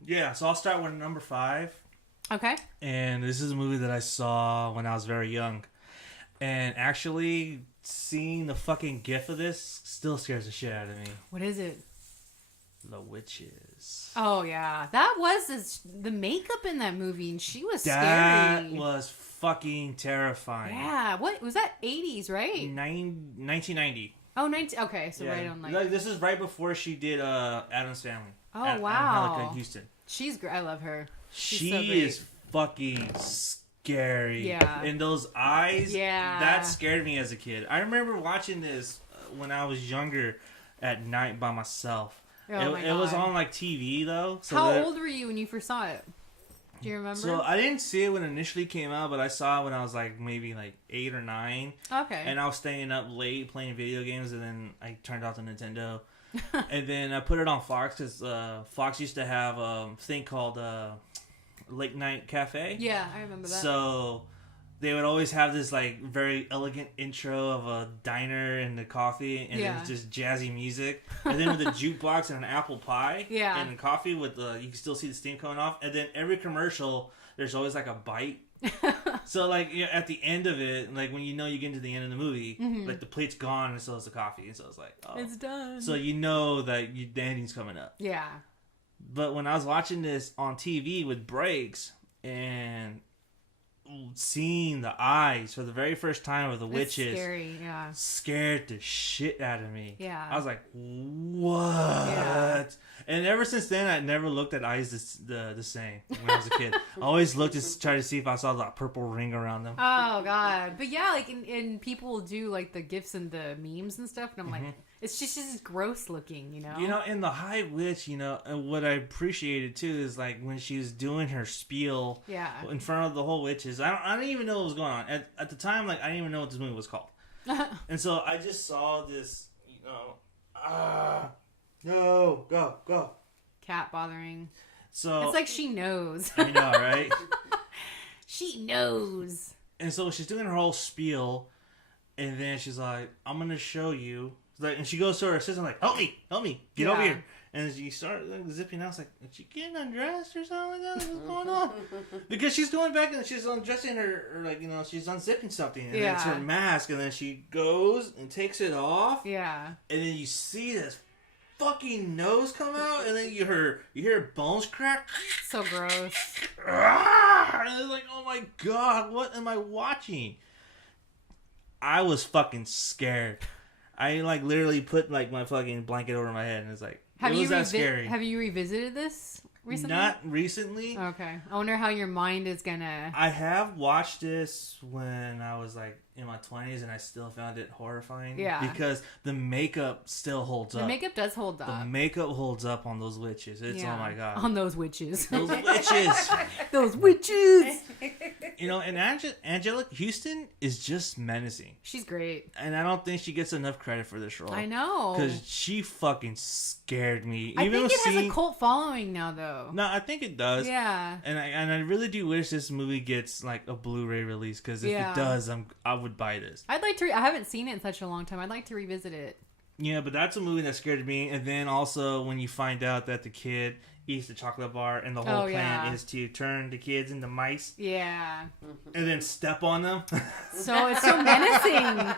Yeah, so I'll start with number 5. Okay. And this is a movie that I saw when I was very young. And actually, seeing the fucking gif of this still scares the shit out of me. What is it? The Witches. Oh, yeah. That was the makeup in that movie, and she was scary. That was fucking terrifying. Yeah. What? Was that 80s, right? 1990. Oh, 19. Okay, so right on like this is right before she did Addams Family. Oh, wow. Angelica Houston. She's great. I love her. She so is fucking scary. Yeah. And those eyes, yeah, that scared me as a kid. I remember watching this when I was younger at night by myself. Oh it was on like TV though. So how old were you when you first saw it? Do you remember? So I didn't see it when it initially came out, but I saw it when I was like maybe like 8 or 9. Okay. And I was staying up late playing video games, and then I turned off the Nintendo. And then I put it on Fox because Fox used to have a thing called Late Night Cafe. Yeah, I remember that. So they would always have this like very elegant intro of a diner and the coffee, and it was just jazzy music. And then with the jukebox and an apple pie, and the coffee with you can still see the steam coming off. And then every commercial, there's always like a bite. So like at the end of it, like when you get into the end of the movie, like the plate's gone and so is the coffee, and so it's like, oh, it's done. So you know that the ending's coming up. Yeah. But when I was watching this on TV with breaks and seeing the eyes for the very first time of the witches, scary, yeah, scared the shit out of me. Yeah. I was like, what? Yeah. And ever since then, I never looked at eyes the same when I was a kid. I always looked to try to see if I saw that purple ring around them. Oh, God. But yeah, like, and people do, like, the GIFs and the memes and stuff, and I'm like, it's just gross looking, you know? You know, in the High Witch, you know, and what I appreciated, too, is, like, when she was doing her spiel in front of the whole witches, I didn't even know what was going on. At the time, like, I didn't even know what this movie was called. And so I just saw this, you know, no, go. Cat bothering. So it's like she knows. I know, right? She knows. And so she's doing her whole spiel, and then she's like, I'm going to show you. Like, and she goes to her assistant like, help me, get over here. And she starts like, zipping out. It's like, is she getting undressed or something like that? What's going on? Because she's going back and she's undressing her, or like, you know, she's unzipping something. And then it's her mask. And then she goes and takes it off. Yeah. And then you see this fucking nose come out. And then you hear bones crack. So gross. And it's like, oh my God, what am I watching? I was fucking scared. I like literally put like my fucking blanket over my head, and it's like, it was that scary. Have you revisited this recently? Not recently. Okay. I wonder how your mind is gonna... I have watched this when I was like in my 20s, and I still found it horrifying. Yeah. Because the makeup still holds up. The makeup does hold up. The makeup holds up on those witches. It's, oh my God. On those witches. Those witches. Those witches. You know, and Angelica Houston is just menacing. She's great. And I don't think she gets enough credit for this role. I know. Because she fucking scared me. I think it has a cult following now, though. No, I think it does. Yeah. And I really do wish this movie gets like a Blu-ray release, because if it does, I would buy this. I'd like to. I haven't seen it in such a long time. I'd like to revisit it. Yeah, but that's a movie that scared me. And then also when you find out that the kid eats the chocolate bar, and the whole plan is to turn the kids into mice. Yeah. And then step on them. So it's so menacing.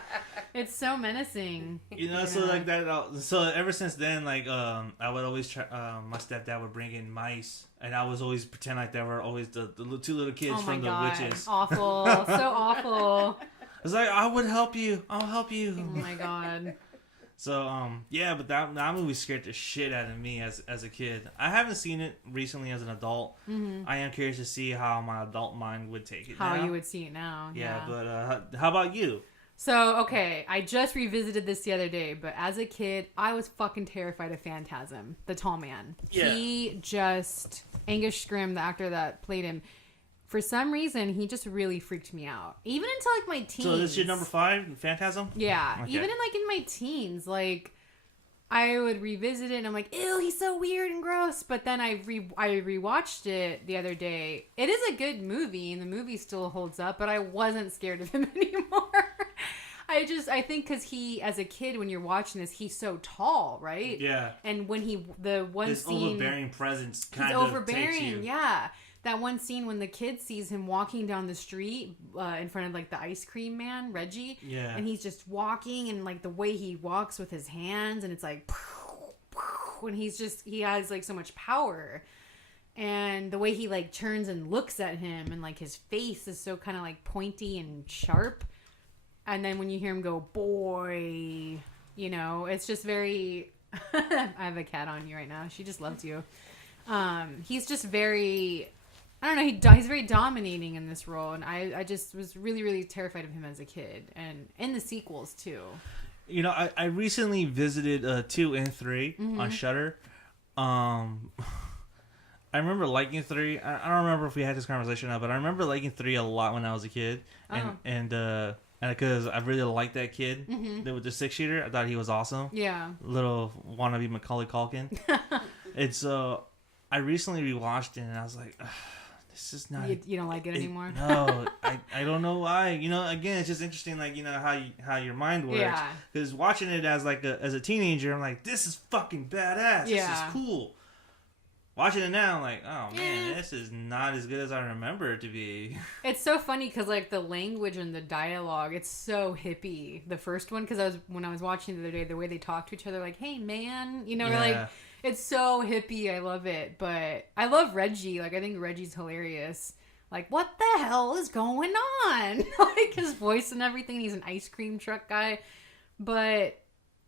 It's so menacing. You know, so like that. So ever since then, like I would always try. My stepdad would bring in mice, and I was always pretend like they were always the two little kids from the witches. Awful. So awful. I was like, I would help you. I'll help you. Oh my God. So, yeah, but that movie scared the shit out of me as a kid. I haven't seen it recently as an adult. Mm-hmm. I am curious to see how my adult mind would take it how now. You would see it now. Yeah, but how about you? So, okay, I just revisited this the other day, but as a kid, I was fucking terrified of Phantasm, the tall man. Yeah. Angus Scrimm, the actor that played him, for some reason, he just really freaked me out. Even into like my teens. So this is your number 5, Phantasm? Yeah. Okay. Even in my teens, like I would revisit it and I'm like, ew, he's so weird and gross. But then I rewatched it the other day. It is a good movie and the movie still holds up, but I wasn't scared of him anymore. I think because he, as a kid, when you're watching this, he's so tall, right? Yeah. And when his overbearing presence kind of overbearing, takes you. Yeah. That one scene when the kid sees him walking down the street in front of like the ice cream man, Reggie. Yeah. And he's just walking and like the way he walks with his hands and it's like, and he has like so much power. And the way he like turns and looks at him and like his face is so kind of like pointy and sharp. And then when you hear him go, boy, you know, it's just very... I have a cat on you right now. She just loves you. He's just very... I don't know. He's very dominating in this role. And I just was really, really terrified of him as a kid. And in the sequels, too. You know, I recently visited 2 and 3 on Shudder. I remember liking 3. I don't remember if we had this conversation now, but I remember liking 3 a lot when I was a kid. And because I really liked that kid with the 6-shooter. I thought he was awesome. Yeah. Little wannabe Macaulay Culkin. And so I recently rewatched it and I was like, this is not... You don't like it anymore? No. I don't know why. You know, again, it's just interesting, like, you know, how your mind works. Yeah. Because watching it as a teenager, I'm like, this is fucking badass. Yeah. This is cool. Watching it now, I'm like, oh man, this is not as good as I remember it to be. It's so funny because like the language and the dialogue, it's so hippie. The first one, because when I was watching the other day, the way they talk to each other, like, hey man, you know, like it's so hippie. I love it, but I love Reggie. Like I think Reggie's hilarious. Like what the hell is going on? Like his voice and everything. He's an ice cream truck guy, but.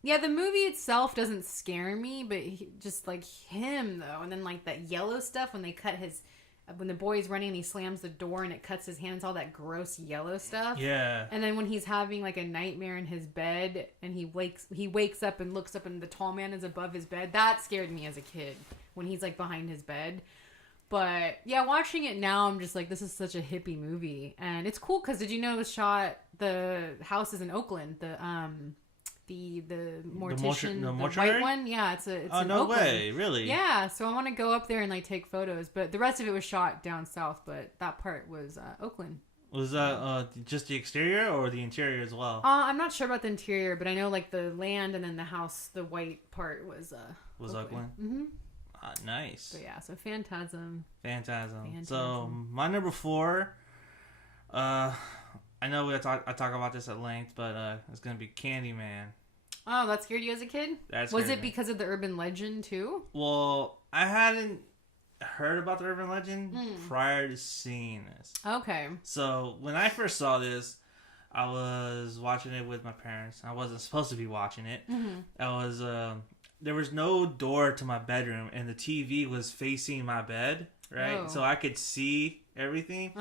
Yeah, the movie itself doesn't scare me, but just like him though, and then like that yellow stuff when the boy's running and he slams the door and it cuts his hands, all that gross yellow stuff. Yeah. And then when he's having like a nightmare in his bed and he wakes up and looks up and the tall man is above his bed. That scared me as a kid when he's like behind his bed. But yeah, watching it now, I'm just like, this is such a hippie movie, and it's cool because did you know the house is in Oakland? The mortician, the white one, yeah, it's in no Oakland. Way, really? Yeah, so I want to go up there and like take photos, but the rest of it was shot down south, but that part was Oakland. Was that just the exterior or the interior as well? I'm not sure about the interior, but I know like the land and then the house, the white part was Oakland. Mm-hmm. Nice. But yeah, so Phantasm. So my number 4, I know I talk about this at length, but it's gonna be Candyman. Oh, that scared you as a kid? Was it because of the urban legend too? Well, I hadn't heard about the urban legend prior to seeing this. Okay. So when I first saw this, I was watching it with my parents. I wasn't supposed to be watching it. There was no door to my bedroom, and the TV was facing my bed, right? Oh. So I could see everything,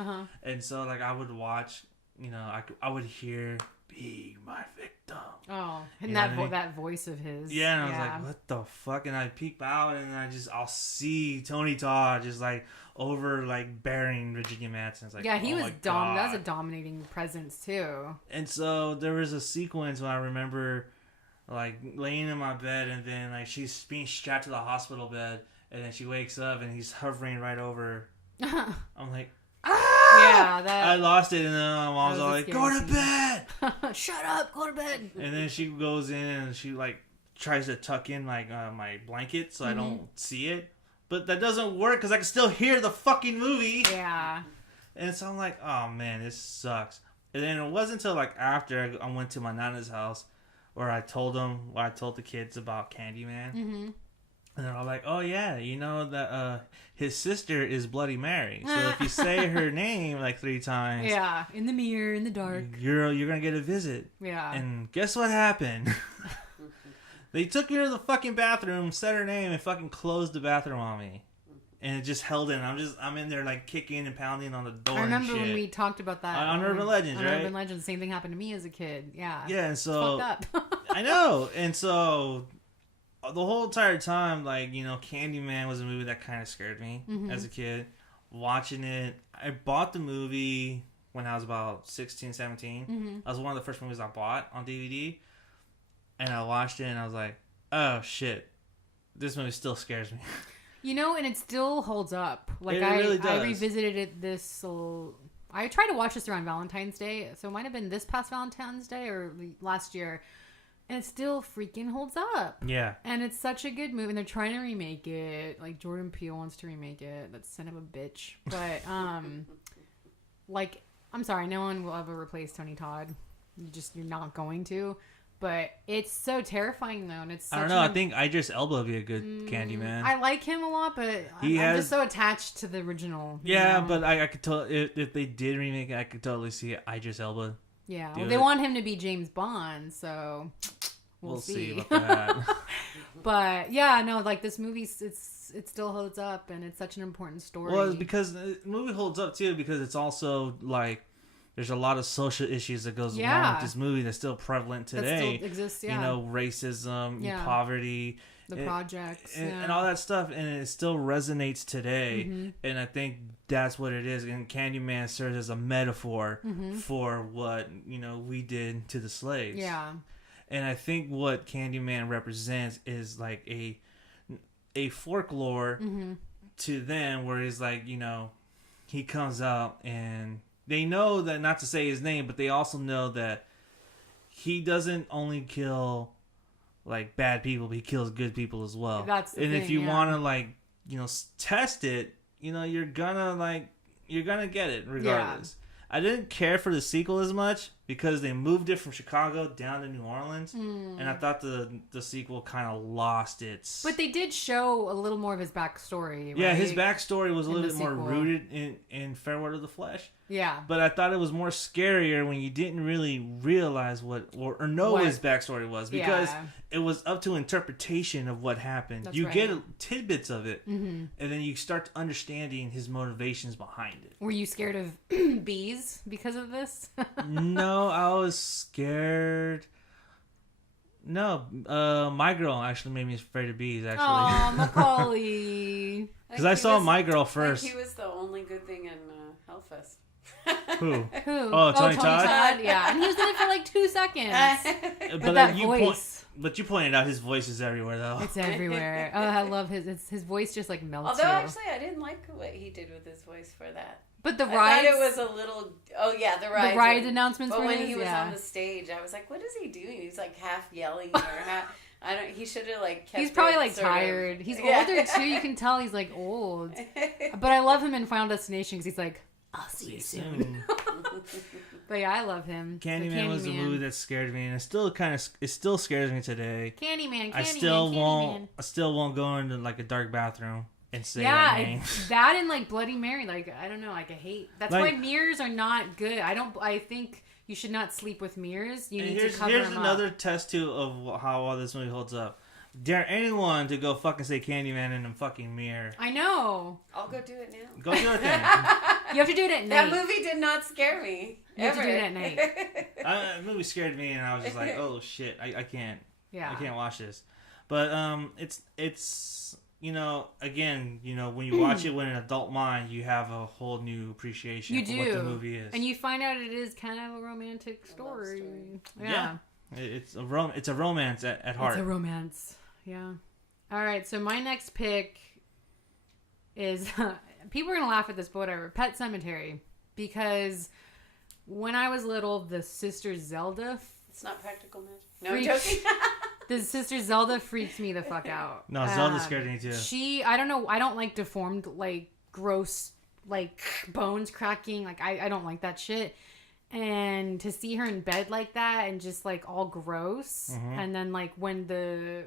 and so like I would watch. You know, I would hear "Be my victim." Oh, and that voice of his. Yeah, and I was like, "What the fuck?" And I peek out, and I'll see Tony Todd just like over like burying Virginia Madsen. It's like, yeah, he was that was a dominating presence too. And so there was a sequence when I remember like laying in my bed, and then like she's being strapped to the hospital bed, and then she wakes up, and he's hovering right over. I'm like. Ah! Yeah, I lost it, and then my mom's all like, "Go to bed! Shut up, go to bed!" And then she goes in and she like tries to tuck in like my blanket so I don't see it, but that doesn't work because I can still hear the fucking movie. Yeah. And so I'm like, "Oh man, this sucks." And then it wasn't until like after I went to my nana's house where I told the kids about Candyman. And they're all like, "Oh yeah, you know that his sister is Bloody Mary. So if you say her name like 3 times, yeah, in the mirror, in the dark, you're gonna get a visit." Yeah. And guess what happened? They took her to the fucking bathroom, said her name, and fucking closed the bathroom on me. And it just held in. I'm in there like kicking and pounding on the door. I remember when we talked about that on Urban Legends, right? Urban Legends, the same thing happened to me as a kid. Yeah. Yeah, and so it's fucked up. I know, and so. The whole entire time, like, you know, Candyman was a movie that kind of scared me as a kid. watching it. I bought the movie when I was about 16, 17. Mm-hmm. That was one of the first movies I bought on DVD. And I watched it and I was like, oh shit, this movie still scares me. You know, and it still holds up. Like It really does. I revisited it I tried to watch this around Valentine's Day, so it might have been this past Valentine's Day or last year, and it still freaking holds up. Yeah. And it's such a good movie, and they're trying to remake it. Like, Jordan Peele wants to remake it. That son of a bitch. But, like, I'm sorry, no one will ever replace Tony Todd. You're not going to. But it's so terrifying, though, and it's such I don't know. I think Idris Elba would be a good Candyman. I like him a lot, but I'm just so attached to the original. Yeah, know? but I could tell if they did remake it, I could totally see Idris Elba. Yeah, well, they want him to be James Bond, so we'll see about that. But yeah, no, like this movie, it still holds up, and it's such an important story. Well, it's because the movie holds up too, because it's also like there's a lot of social issues that goes along with this movie that's still prevalent today. That still exists, yeah. You know, racism, poverty, projects, and all that stuff, and it still resonates today. Mm-hmm. And I think that's what it is. And Candyman serves as a metaphor for what we did to the slaves. Yeah. And I think what Candyman represents is like a folklore to them, where he's like, he comes out and they know that not to say his name, but they also know that he doesn't only kill like bad people, but he kills good people as well. That's the and thing, if you want to test it, you're gonna get it regardless. Yeah. I didn't care for the sequel as much because they moved it from Chicago down to New Orleans, and I thought the sequel kind of lost its. But they did show a little more of his backstory. Right? Yeah, his backstory was a little bit more rooted in Farewell to the Flesh. Yeah. But I thought it was more scarier when you didn't really realize what his backstory was, because it was up to interpretation of what happened. That's you right. get tidbits of it, and then you start understanding his motivations behind it. Were you scared of bees because of this? No, I was scared. No, My Girl actually made me afraid of bees, actually. Oh, Macaulay. Because I saw My Girl first. He was the only good thing in Hellfest. Who? Oh, Tony Todd? Yeah, and he was in it for like 2 seconds. But that voice. But you pointed out his voice is everywhere, though. It's everywhere. Oh, I love his voice just like melts. Although actually, I didn't like what he did with his voice for that. But the rides. I thought it was a little. Oh yeah, the rides. The rides announcements. But when he was on the stage, I was like, "What is he doing?" He's like half yelling or half. I don't. He should have like. Kept he's probably like tired. He's older too. You can tell he's like old. But I love him in Final Destination because he's like, "I'll see you soon." But yeah, I love him. Candyman was the movie that scared me, and it still scares me today. Candyman. I still won't go into like a dark bathroom and say that name. That and like Bloody Mary. Like I don't know. Like I hate. That's why mirrors are not good. I think you should not sleep with mirrors. You need to cover them up. Here's another test too of how well this movie holds up. Dare anyone to go fucking say Candyman in a fucking mirror. I know. I'll go do it now. Go do it then. You have to do it at night. That movie did not scare me. You have to do it at night. The movie scared me, and I was just like, oh shit, I can't. Yeah. I can't watch this. But it's again, when you watch it with an adult mind, you have a whole new appreciation for what the movie is. And you find out it is kind of a romantic story. Yeah. It's a romance at heart. It's a romance. Yeah. All right. So my next pick is people are gonna laugh at this, but whatever. Pet Sematary, because when I was little, the sister Zelda. It's not Practical Magic. No, I'm joking. The sister Zelda freaks me the fuck out. No, Zelda scared me too. I don't know. I don't like deformed, like gross, like bones cracking. Like I don't like that shit. And to see her in bed like that and just like all gross, and then like when the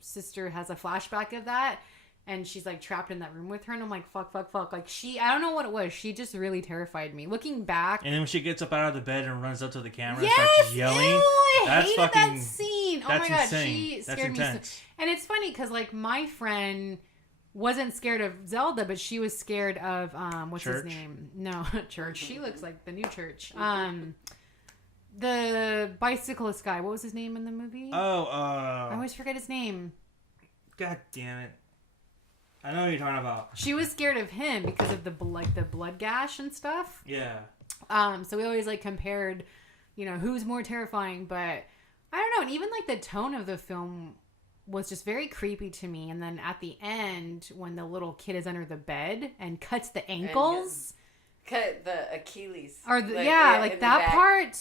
sister has a flashback of that and she's like trapped in that room with her, and I'm like fuck, like I don't know what it was, she just really terrified me looking back. And then when she gets up out of the bed and runs up to the camera and starts yelling, I hated that scene. Oh my god, insane. she scared me so. And it's funny because like my friend wasn't scared of Zelda, but she was scared of what's Church? His name? No, Church. She looks like the new Church. The bicyclist guy. What was his name in the movie? I always forget his name. God damn it! I know what you're talking about. She was scared of him because of the blood gash and stuff. Yeah. So we always like compared, who's more terrifying. But I don't know. And even like the tone of the film was just very creepy to me. And then at the end, when the little kid is under the bed and cuts the ankles. Cut the Achilles. Or that part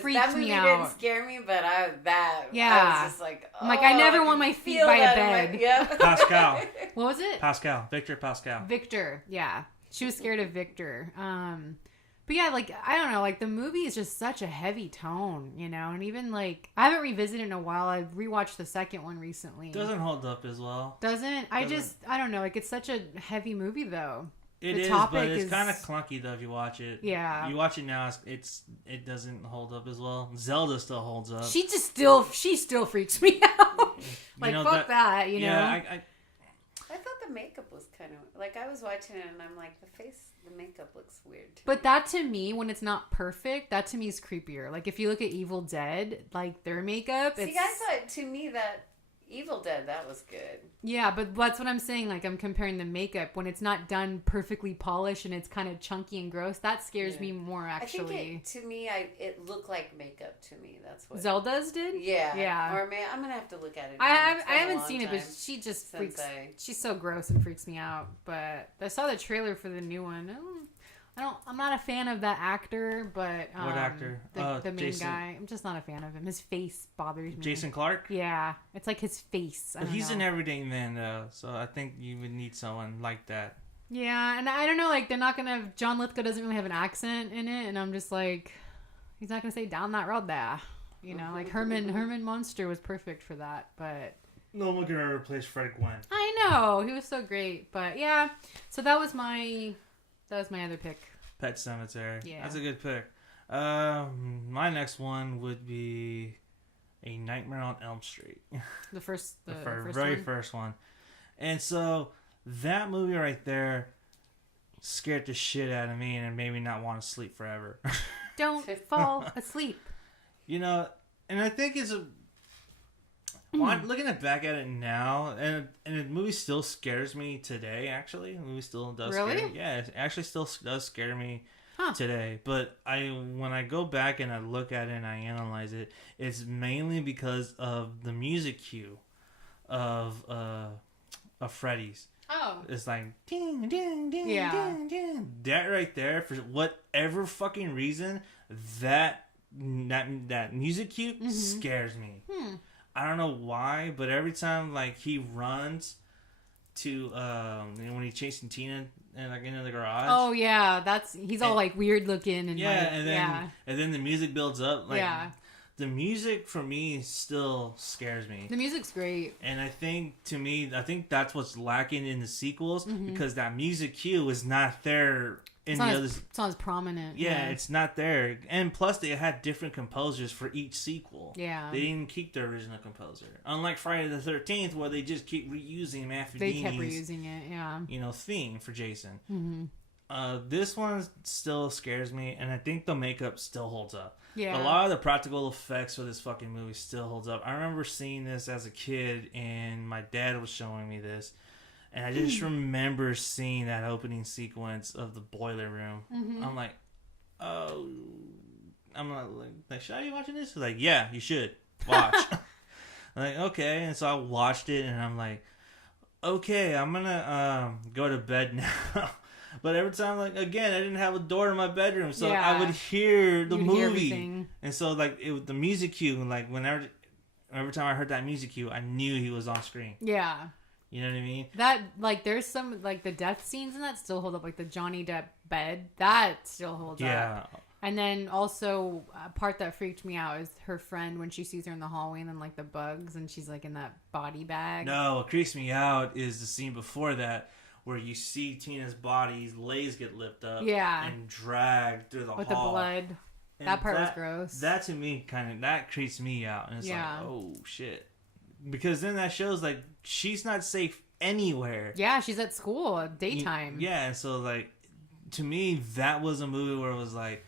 freaked that movie me out. Didn't scare me, but I was just like, I'm like, I never want my feet by a bed. Pascal. What was it? Pascal. Victor Pascal. Victor. Yeah. She was scared of Victor. But yeah, like, I don't know, like the movie is just such a heavy tone, and even like, I haven't revisited in a while. I rewatched the second one recently. Doesn't hold up as well. Doesn't? I don't know, like it's such a heavy movie though. It is, but it's kind of clunky though if you watch it. Yeah. You watch it now, it doesn't hold up as well. Zelda still holds up. She still freaks me out. Like, fuck that, Yeah, I thought the makeup was kind of, like, I was watching it and I'm like, the makeup looks weird. But that to me, when it's not perfect, that to me is creepier. Like, if you look at Evil Dead, like, their makeup, See, I thought, to me, that Evil Dead, that was good. Yeah, but that's what I'm saying. Like, I'm comparing the makeup. When it's not done perfectly polished and it's kind of chunky and gross, that scares me more, actually. I think to me, it looked like makeup to me. That's what Zelda's did? Yeah. Yeah. Or I'm going to have to look at it. I haven't seen it, but she just freaks. She's so gross and freaks me out. But I saw the trailer for the new one. I'm not a fan of that actor, but what actor? The main Jason. guy. I'm just not a fan of him. His face bothers me. Jason Clarke? Yeah, it's like his face. But he's an everyday man though, so I think you would need someone like that. Yeah, and I don't know, like they're not gonna. John Lithgow doesn't really have an accent in it, and I'm just like, he's not gonna say down that road there. Like Herman Munster was perfect for that, but no one can ever replace Fred Gwynn. I know, he was so great, but yeah. So that was my other pick. Pet Sematary. Yeah. That's a good pick. My next one would be A Nightmare on Elm Street. The first first one. And so that movie right there scared the shit out of me and made me not want to sleep forever. Don't fall asleep. And I think it's looking back at it now, and the movie still scares me today, actually. The movie still does scare me. Yeah, it actually still does scare me today. But when I go back and I look at it and I analyze it, it's mainly because of the music cue of Freddy's. Oh. It's like, ding, ding, ding, ding, ding. That right there, for whatever fucking reason, that music cue scares me. I don't know why, but every time like he runs to when he's chasing Tina and like into the garage. Oh yeah, he's all like weird looking and and then the music builds up. Like, the music for me still scares me. The music's great, and I think that's what's lacking in the sequels because that music cue is not there. It's not as prominent. Yeah, it's not there. And plus, they had different composers for each sequel. Yeah. They didn't keep their original composer. Unlike Friday the 13th, where they just keep reusing Maffedini's... They kept reusing it, yeah. Theme for Jason. This one still scares me, and I think the makeup still holds up. Yeah. A lot of the practical effects for this fucking movie still holds up. I remember seeing this as a kid, and my dad was showing me this. And I just remember seeing that opening sequence of the boiler room. I'm like, oh, I'm like, should I be watching this? He's like, yeah, you should watch. I'm like, okay. And so I watched it, and I'm like, okay, I'm gonna go to bed now. But every time, like, again, I didn't have a door in my bedroom, so I would hear the movie. And so, like, the music cue, like, every time I heard that music cue, I knew he was on screen. Yeah. You know what I mean? That, like, there's some, like, the death scenes in that still hold up. Like, the Johnny Depp bed, that still holds up. Yeah. And then also, a part that freaked me out is her friend when she sees her in the hallway and then, like, the bugs and she's, like, in that body bag. No, what creeps me out is the scene before that where you see Tina's body's legs get lifted up and dragged through the hall. With the blood. And that part was gross. That, to me, that creeps me out. And it's like, oh, shit. Because then that shows, like, she's not safe anywhere. Yeah, she's at school, daytime. Yeah, and so, like, to me, that was a movie where it was, like,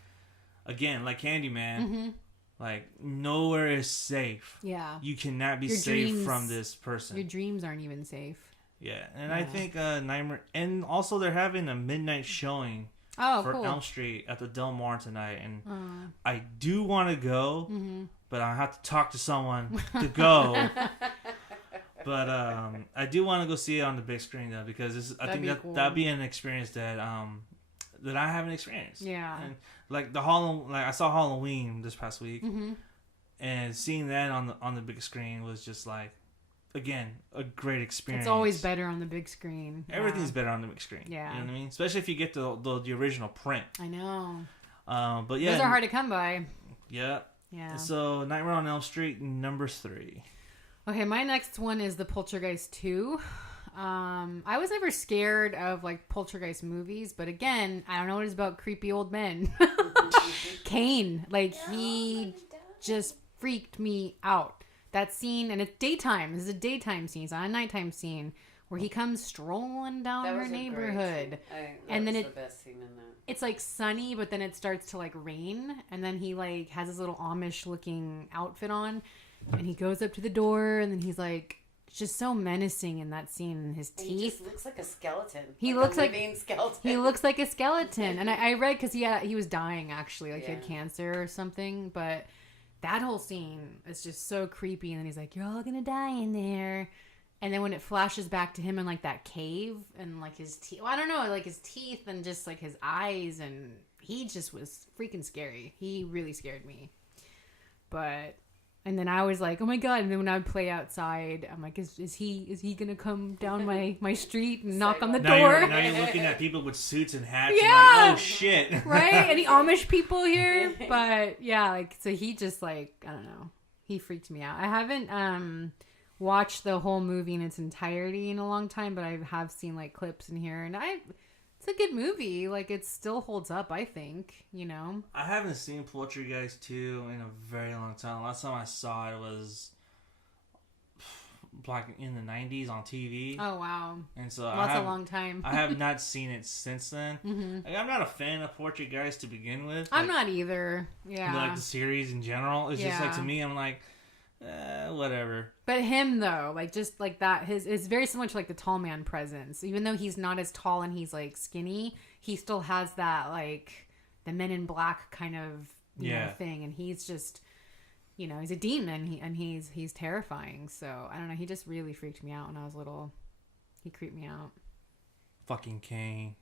again, like Candyman, like, nowhere is safe. Yeah. You cannot be safe from this person. Your dreams aren't even safe. Yeah, and I think Nightmare, and also they're having a midnight showing for cool. Elm Street at the Del Mar tonight, and I do want to go, but I have to talk to someone to go. But I do want to go see it on the big screen though, because I think that'd be an experience that that I haven't experienced. Yeah, and like I saw Halloween this past week, and seeing that on the big screen was just like. Again, a great experience. It's always better on the big screen. Everything's better on the big screen. Yeah. You know what I mean? Especially if you get the original print. I know. But yeah. Those are hard to come by. Yeah. Yeah. So, Nightmare on Elm Street, number 3. Okay, my next one is the Poltergeist 2. I was never scared of, like, Poltergeist movies, but again, I don't know what it's about creepy old men. Kane, like, he just freaked me out. That scene, and it's daytime. This is a daytime scene. It's not a nighttime scene where he comes strolling down her neighborhood, and then the best scene in that. It's like sunny, but then it starts to like rain, and then he like has his little Amish looking outfit on, and he goes up to the door, and then he's like just so menacing in that scene. His teeth. He just looks like a skeleton. He looks like a skeleton. He looks like a skeleton, and I read because he was dying actually, like he had cancer or something, but. That whole scene is just so creepy. And then he's like, you're all going to die in there. And then when it flashes back to him in like that cave and like his teeth, well, I don't know, like his teeth and just like his eyes. And he just was freaking scary. He really scared me. And then I was like, oh my God. And then when I would play outside, I'm like, is he going to come down my street and knock on the door? Now you're looking at people with suits and hats. Yeah. And like, oh shit. Right? Any Amish people here? But yeah, like, so he just like, I don't know. He freaked me out. I haven't watched the whole movie in its entirety in a long time, but I have seen like clips in here, and it's a good movie. Like, it still holds up, I think, you know? I haven't seen Poltergeist 2 in a very long time. Last time I saw it was like in the 90s on TV. Oh, wow. And so that's a long time. I have not seen it since then. Like, I'm not a fan of Poltergeist to begin with. I'm not either. Yeah. Like the series in general. It's just like, to me, I'm like, whatever. But him though, like just like that, it's very similar to like the tall man presence. Even though he's not as tall and he's like skinny, he still has that like the Men in Black kind of you know, thing, and he's just he's a demon and he's terrifying. So I don't know, he just really freaked me out when I was little. He creeped me out. Fucking Kane.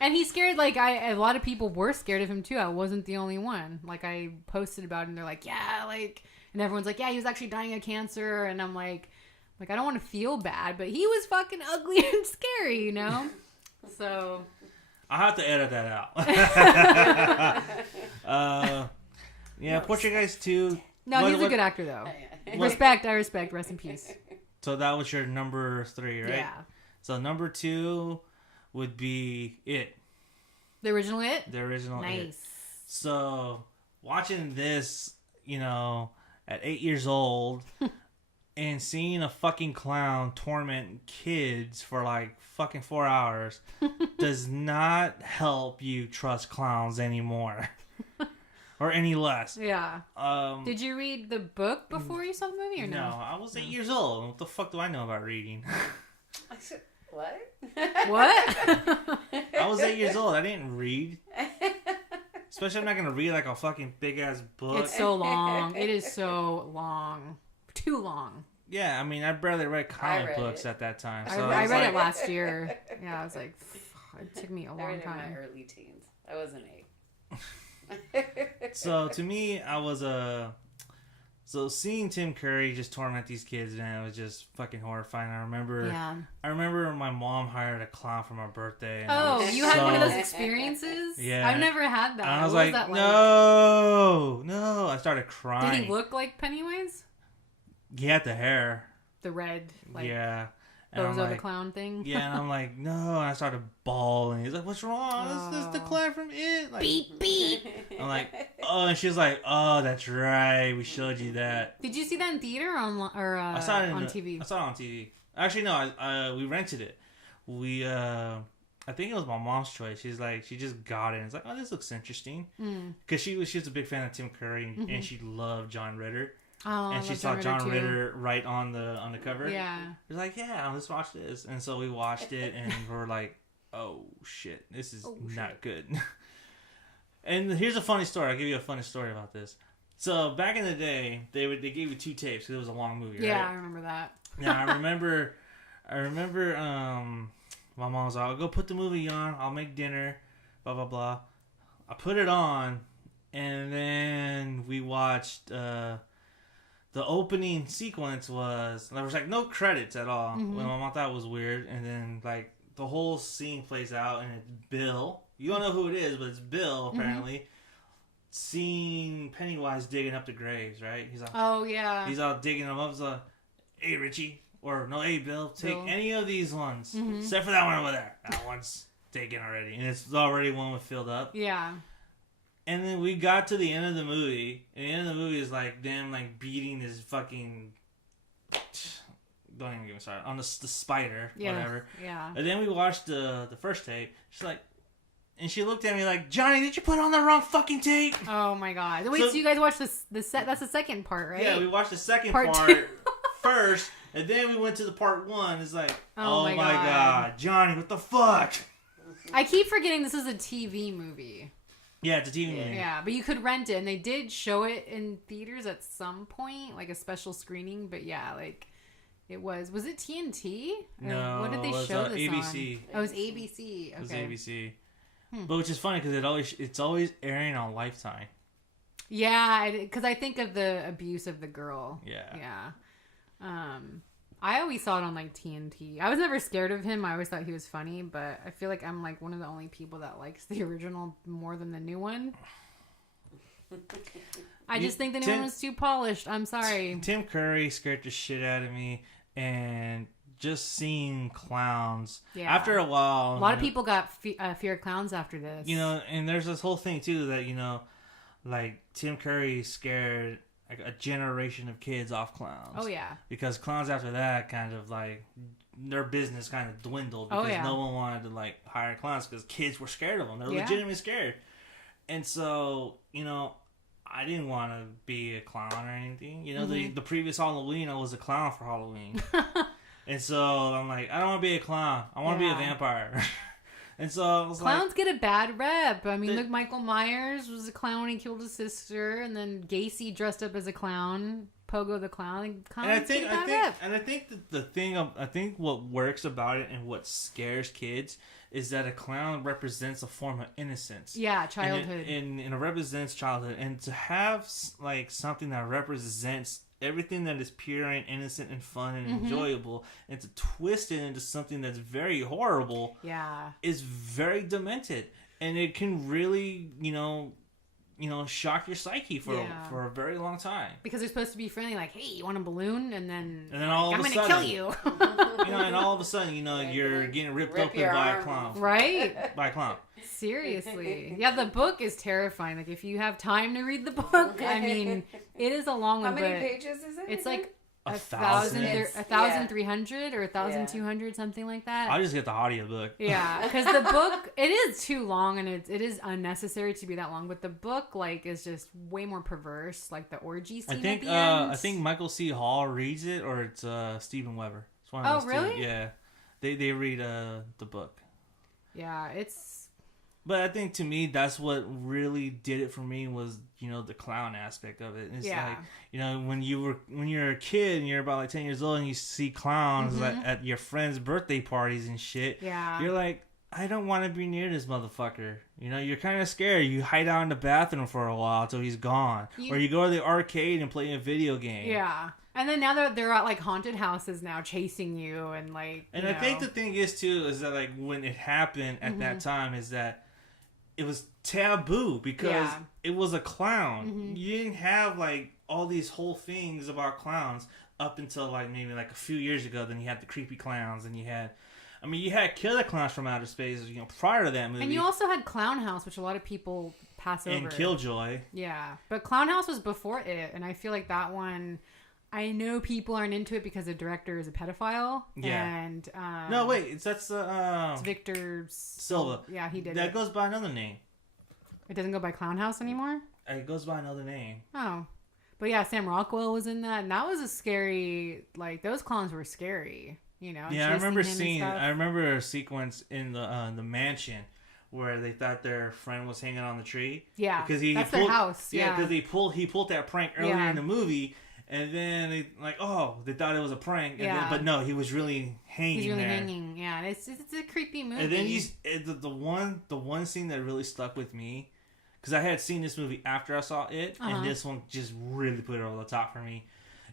And he scared, like, a lot of people were scared of him, too. I wasn't the only one. Like, I posted about it, and they're like, yeah, like, and everyone's like, yeah, he was actually dying of cancer, and I'm like, I don't want to feel bad, but he was fucking ugly and scary, you know? So. I'll have to edit that out. Yeah, Poltergeist 2. No, he's a good actor, though. I respect. Rest in peace. So that was your number 3, right? Yeah. So number 2... would be It. The original It? The original It. Nice. So, watching this, at 8 years old, and seeing a fucking clown torment kids for like fucking 4 hours does not help you trust clowns anymore. Or any less. Yeah. Did you read the book before you saw the movie or no? No, I was 8 years old. What the fuck do I know about reading? What? I was 8 years old. I didn't read. Especially, I'm not going to read like a fucking big ass book. It's so long. It is so long. Too long. Yeah, I mean, I barely read comic books at that time. So I read it last year. Yeah, I was like, it took me a long time. I read it in my early teens. I wasn't 8. So, to me, I was So seeing Tim Curry just torment these kids, man, it was just fucking horrifying. I remember my mom hired a clown for my birthday. Oh, you had one of those experiences? Yeah. I've never had that. And I was like, no. I started crying. Did he look like Pennywise? He had the hair. The red, yeah. Bozo the clown thing. Yeah, and I'm like, no. And I started bawling. He's like, what's wrong? This is the clown from It. Like, beep, beep. I'm like, oh. And she was like, oh, that's right. We showed you that. Did you see that in theater or I saw it on TV? I saw it on TV. Actually, no. We rented it. I think it was my mom's choice. She's like, she just got it. And it's like, oh, this looks interesting. Because she was a big fan of Tim Curry, and she loved John Ritter. and she saw John Ritter right on the cover. Yeah. She's like, yeah, let's watch this. And so we watched it, and we're like, oh shit, this is not good. And here's a funny story. I'll give you a funny story about this. So back in the day, they gave you 2 tapes because it was a long movie. Yeah, right? I remember that. Now I remember. My mom was like, I'll go put the movie on. I'll make dinner. Blah blah blah. I put it on, and then we watched. The opening sequence there was like no credits at all. Mm-hmm. My mom thought it was weird, and then like the whole scene plays out, and it's Bill. You don't know who it is, but it's Bill apparently. Seeing Pennywise digging up the graves, right? He's like, oh yeah. He's out digging them up. He's like, hey Richie, or no, hey Bill, take any of these ones, except for that one over there. That one's taken already, and it's already one filled up. Yeah. And then we got to the end of the movie, and the end of the movie is like them like beating this fucking. Don't even get me started on the spider, whatever. Yeah. And then we watched the first tape. She's like. And she looked at me like, Johnny, did you put on the wrong fucking tape? Oh my god! Wait, so you guys watched that's the second part, right? Yeah, we watched the second part first, and then we went to the part 1. It's like, oh my god, Johnny, what the fuck? I keep forgetting this is a TV movie. Yeah, it's a TV movie. Yeah, but you could rent it, and they did show it in theaters at some point, like a special screening. But yeah, like it was it TNT? No, what did they show this ABC. on? Oh, it was ABC. Okay. It was ABC. But which is funny because it's always airing on Lifetime. Yeah, because I think of the abuse of the girl. Yeah. Yeah. I always saw it on like TNT. I was never scared of him. I always thought he was funny, but I feel like I'm like one of the only people that likes the original more than the new one. I just think the new one was too polished. I'm sorry. Tim Curry scared the shit out of me, and just seeing clowns after a while. A lot of people got fear of clowns after this. And there's this whole thing too that like Tim Curry scared like a generation of kids off clowns. Oh yeah. Because clowns after that kind of like their business kind of dwindled because no one wanted to like hire clowns because kids were scared of them. They're legitimately scared. And so, I didn't want to be a clown or anything. The previous Halloween I was a clown for Halloween. And so I'm like, I don't want to be a clown. I want to be a vampire. And so I was clowns get a bad rep. I mean, look, Michael Myers was a clown. He killed his sister, and then Gacy dressed up as a clown. Pogo the clown. And I think that the thing, I think what works about it and what scares kids is that a clown represents a form of innocence. Yeah, childhood. And it represents childhood, and to have like something that represents everything that is pure and innocent and fun and enjoyable, and to twist it into something that's very horrible, is very demented, and it can really, shock your psyche for a very long time. Because they're supposed to be friendly, like, hey, you want a balloon? And then all I'm of a gonna sudden, kill you. And all of a sudden, you're getting ripped open by a clown. Right? By a clown. Seriously. Yeah, the book is terrifying. Like, if you have time to read the book, I mean, it is a long one. How many pages is it? It's like 1,300 or 1,200, something like that. I'll just get the audiobook. Yeah, because the book, it is too long, and it is unnecessary to be that long. But the book, like, is just way more perverse, like the orgy scene. At the end. I think Michael C. Hall reads it, or it's Stephen Weber. It's one of those really? Two. Yeah, they read the book. Yeah, it's. But I think to me, that's what really did it for me was, the clown aspect of it. It's like, when you're a kid and you're about like 10 years old and you see clowns at your friends' birthday parties and shit, you're like, I don't want to be near this motherfucker. You're kind of scared. You hide out in the bathroom for a while until he's gone. Or you go to the arcade and play a video game. Yeah. And then now they're at like haunted houses now chasing you and like. And I think the thing is too is that like when it happened at that time is that it was taboo because it was a clown. You didn't have like all these whole things about clowns up until like maybe like a few years ago. Then you had the creepy clowns, and you had killer clowns from outer space. Prior to that movie, and you also had Clown House, which a lot of people pass over, and Killjoy. Yeah, but Clown House was before it, and I feel like that one. I know people aren't into it because the director is a pedophile. Yeah. And no, wait, that's it's Victor Silva. Yeah, he did. That goes by another name. It doesn't go by Clown House anymore. It goes by another name. Oh, But yeah, Sam Rockwell was in that, and that was a scary. Like those clowns were scary. You know. Yeah, I remember a sequence in the mansion where they thought their friend was hanging on the tree. Yeah, because that's pulled, their house. Yeah, because he pulled that prank earlier in the movie. And then they they thought it was a prank, but no, he was really hanging. He's really hanging. Yeah, it's a creepy movie. And then the one scene that really stuck with me, because I had seen this movie after I saw it, and this one just really put it over the top for me,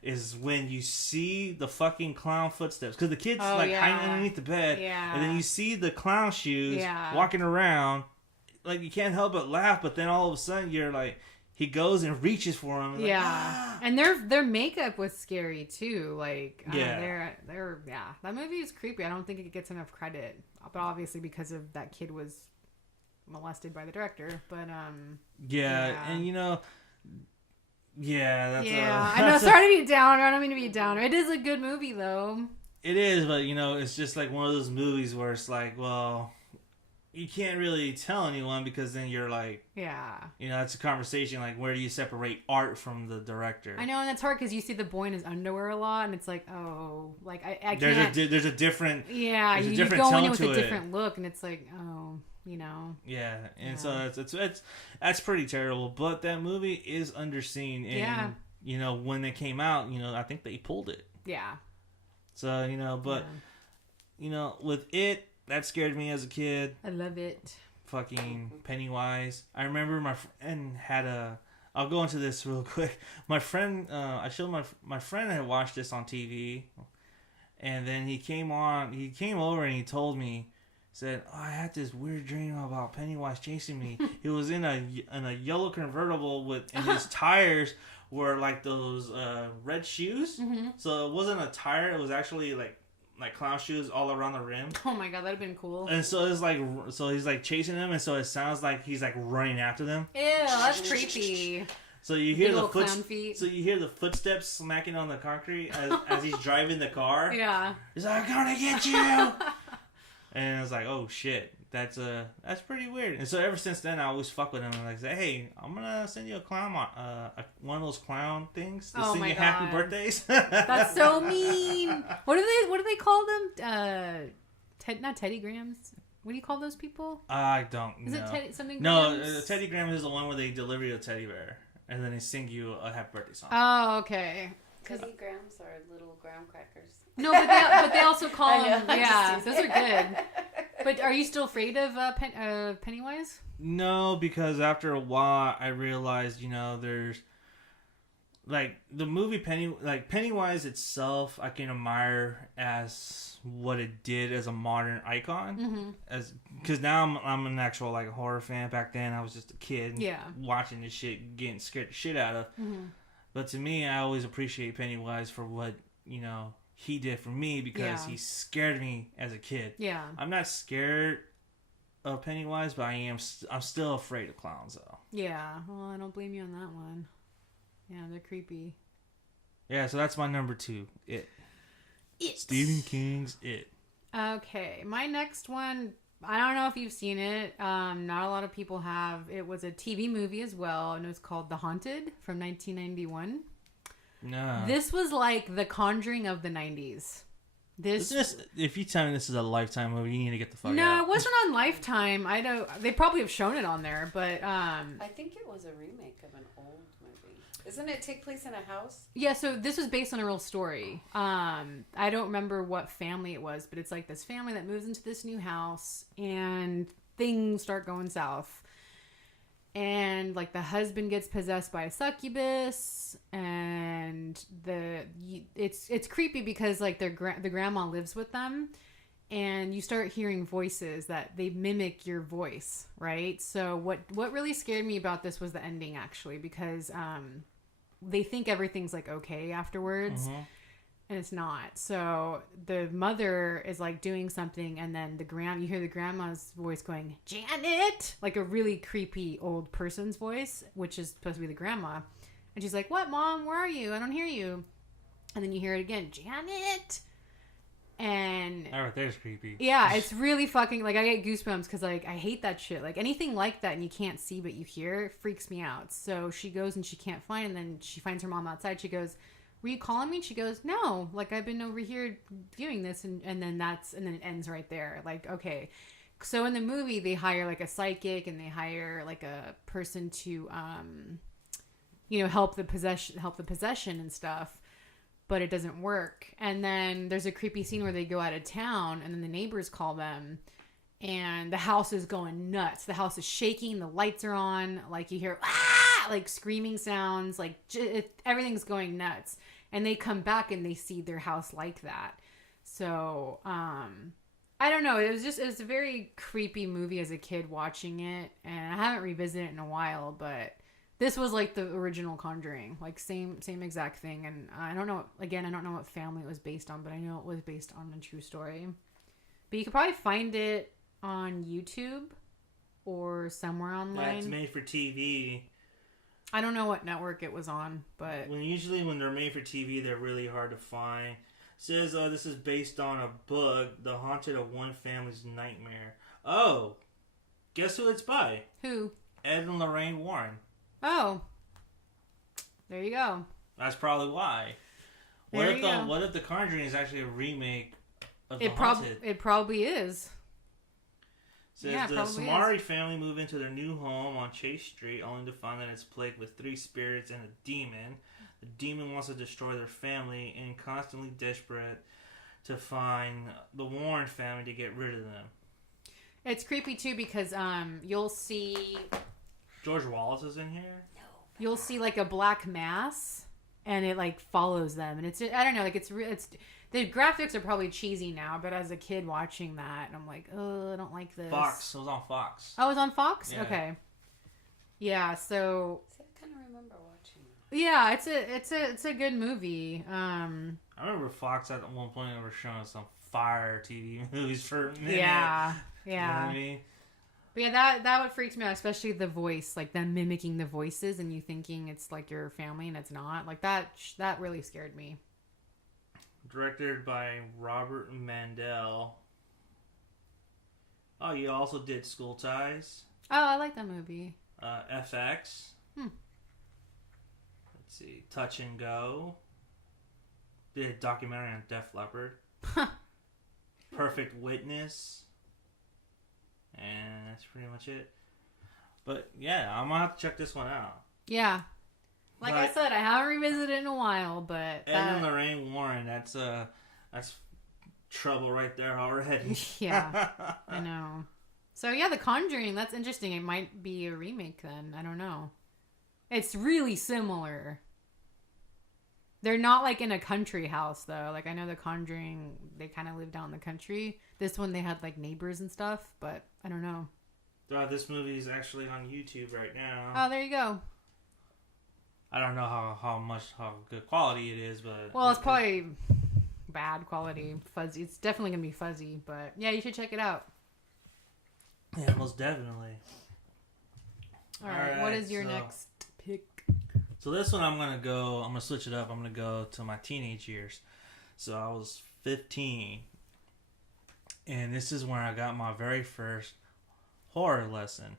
is when you see the fucking clown footsteps, because the kid's hiding underneath the bed, and then you see the clown shoes walking around, like you can't help but laugh, but then all of a sudden you're like. He goes and reaches for him. And and their makeup was scary too. Like, they're that movie is creepy. I don't think it gets enough credit, but obviously because of that kid was molested by the director. But and you know, I know. Sorry to be a downer. I don't mean to be a downer. It is a good movie though. It is, but you know, it's just like one of those movies where it's like, well. You can't really tell anyone because then you're like... Yeah. You know, it's a conversation like, where do you separate art from the director? I know, and it's hard because you see the boy in his underwear a lot, and it's like, oh... Like, I there's can't... There's a different... Yeah, you go in with a different look, and it's like, oh, you know... Yeah, and so that's pretty terrible, but that movie is underseen, and, you know, when it came out, you know, I think they pulled it. Yeah. So, you know, but, you know, with it... That scared me as a kid. I love it. Fucking Pennywise. I remember my friend had a... I'll go into this real quick. My friend... I showed my friend had watched this on TV. And then he came over and he told me... Said, I had this weird dream about Pennywise chasing me. He was in a yellow convertible and his tires were like those red shoes. Mm-hmm. So it wasn't a tire. It was actually like clown shoes all around the rim. Oh my god, that'd have been cool. And so it's like, he's like chasing them, and so it sounds like he's like running after them. Ew, that's creepy. So you hear So you hear the footsteps smacking on the concrete as he's driving the car. Yeah. He's like, I'm gonna get you. And I was like, oh shit, that's pretty weird. And so ever since then, I always fuck with him and like say, hey, I'm gonna send you a clown, one of those clown things to sing you happy birthdays. That's so mean. What do they call them? Not teddygrams. What do you call those people? I don't know. Is it something? No, teddygram is the one where they deliver you a teddy bear and then they sing you a happy birthday song. Oh, okay. Teddygrams are little graham crackers. No, but they also call them. Yeah, those are good. But are you still afraid of Pennywise? No, because after a while I realized, you know, there's like the movie Pennywise itself, I can admire as what it did as a modern icon, because now I'm an actual like horror fan. Back then I was just a kid, watching this shit, getting scared the shit out of. Mm-hmm. But to me, I always appreciate Pennywise for what, you know, he did for me, because he scared me as a kid. Yeah. I'm not scared of Pennywise, but I'm still afraid of clowns, though. Yeah. Well, I don't blame you on that one. Yeah, they're creepy. Yeah, so that's my number 2. It. Stephen King's It. Okay. My next one, I don't know if you've seen it. Not a lot of people have. It was a TV movie as well, and it was called The Haunted from 1991. No. This was like The Conjuring of the 90s. If you tell me this is a Lifetime movie, you need to get the fuck out. No, it wasn't on Lifetime. I don't. They probably have shown it on there, but I think it was a remake of an old movie. Doesn't it take place in a house? Yeah, so this was based on a real story. I don't remember what family it was, but it's like this family that moves into this new house and things start going south. And like the husband gets possessed by a succubus, and it's creepy because like the grandma lives with them, and you start hearing voices that they mimic your voice, right? So what really scared me about this was the ending, actually, because they think everything's like okay afterwards. Mm-hmm. And it's not. So the mother is like doing something, and then you hear the grandma's voice going, Janet, like a really creepy old person's voice, which is supposed to be the grandma. And she's like, what, Mom? Where are you? I don't hear you. And then you hear it again, Janet. And that right there's creepy. Yeah, it's really fucking, like, I get goosebumps because, like, I hate that shit. Like, anything like that and you can't see but you hear freaks me out. So she goes and she can't find, and then she finds her mom outside. She goes, were you calling me? And she goes, no, like, I've been over here viewing this. And then it ends right there. Like, okay. So in the movie, they hire, like, a psychic, and they hire, like, a person to, help the possession and stuff. But it doesn't work. And then there's a creepy scene where they go out of town, and then the neighbors call them, and the house is going nuts. The house is shaking. The lights are on. Like, you hear, ah, like, screaming sounds. Like, everything's going nuts. And they come back and they see their house like that. So, I don't know. It was a very creepy movie as a kid watching it. And I haven't revisited it in a while, but this was like the original Conjuring, like same exact thing. And I don't know what family it was based on, but I know it was based on a true story. But you could probably find it on YouTube or somewhere online. Yeah, it's made for TV. I don't know what network it was on, but Usually when they're made for TV, they're really hard to find. It says, this is based on a book, The Haunted of One Family's Nightmare. Oh, guess who it's by? Who? Ed and Lorraine Warren. Oh, there you go. That's probably why. What if The Conjuring is actually a remake of The Haunted? It probably is. Says the Samari family move into their new home on Chase Street, only to find that it's plagued with 3 spirits and a demon. The demon wants to destroy their family and constantly desperate to find the Warren family to get rid of them. It's creepy too because you'll see George Wallace is in here. No. You'll see like a black mass, and it like follows them, and it's I don't know, like it's the graphics are probably cheesy now, but as a kid watching that, I'm like, oh, I don't like this. Fox. It was on Fox. Oh, it was on Fox. Yeah. Okay. Yeah. So. See, I kind of remember watching that. Yeah, it's a good movie. I remember Fox at one point they were showing some fire TV movies for a minute. Yeah. You know what I mean? But yeah, that would freak me out, especially the voice, like them mimicking the voices and you thinking it's like your family and it's not. Like that really scared me. Directed by Robert Mandel. Oh, you also did School Ties. Oh, I like that movie. FX. Let's see. Touch and Go. Did a documentary on Def Leppard. Perfect Witness. And that's pretty much it. But yeah, I'm gonna have to check this one out. Yeah. Like I said, I haven't revisited it in a while, but Ed and Lorraine Warren, that's trouble right there already. Yeah. I know. So yeah, The Conjuring, that's interesting. It might be a remake then. I don't know. It's really similar. They're not like in a country house though. Like I know The Conjuring, they kind of lived out in the country. This one they had like neighbors and stuff, but I don't know. This movie is actually on YouTube right now. Oh, there you go. I don't know how good quality it is, but well, it's probably bad quality, fuzzy. It's definitely gonna be fuzzy, but yeah, you should check it out. Yeah, most definitely. All right, what is your next pick? So this one I'm gonna switch it up. I'm gonna go to my teenage years. So I was 15, and this is where I got my very first horror lesson.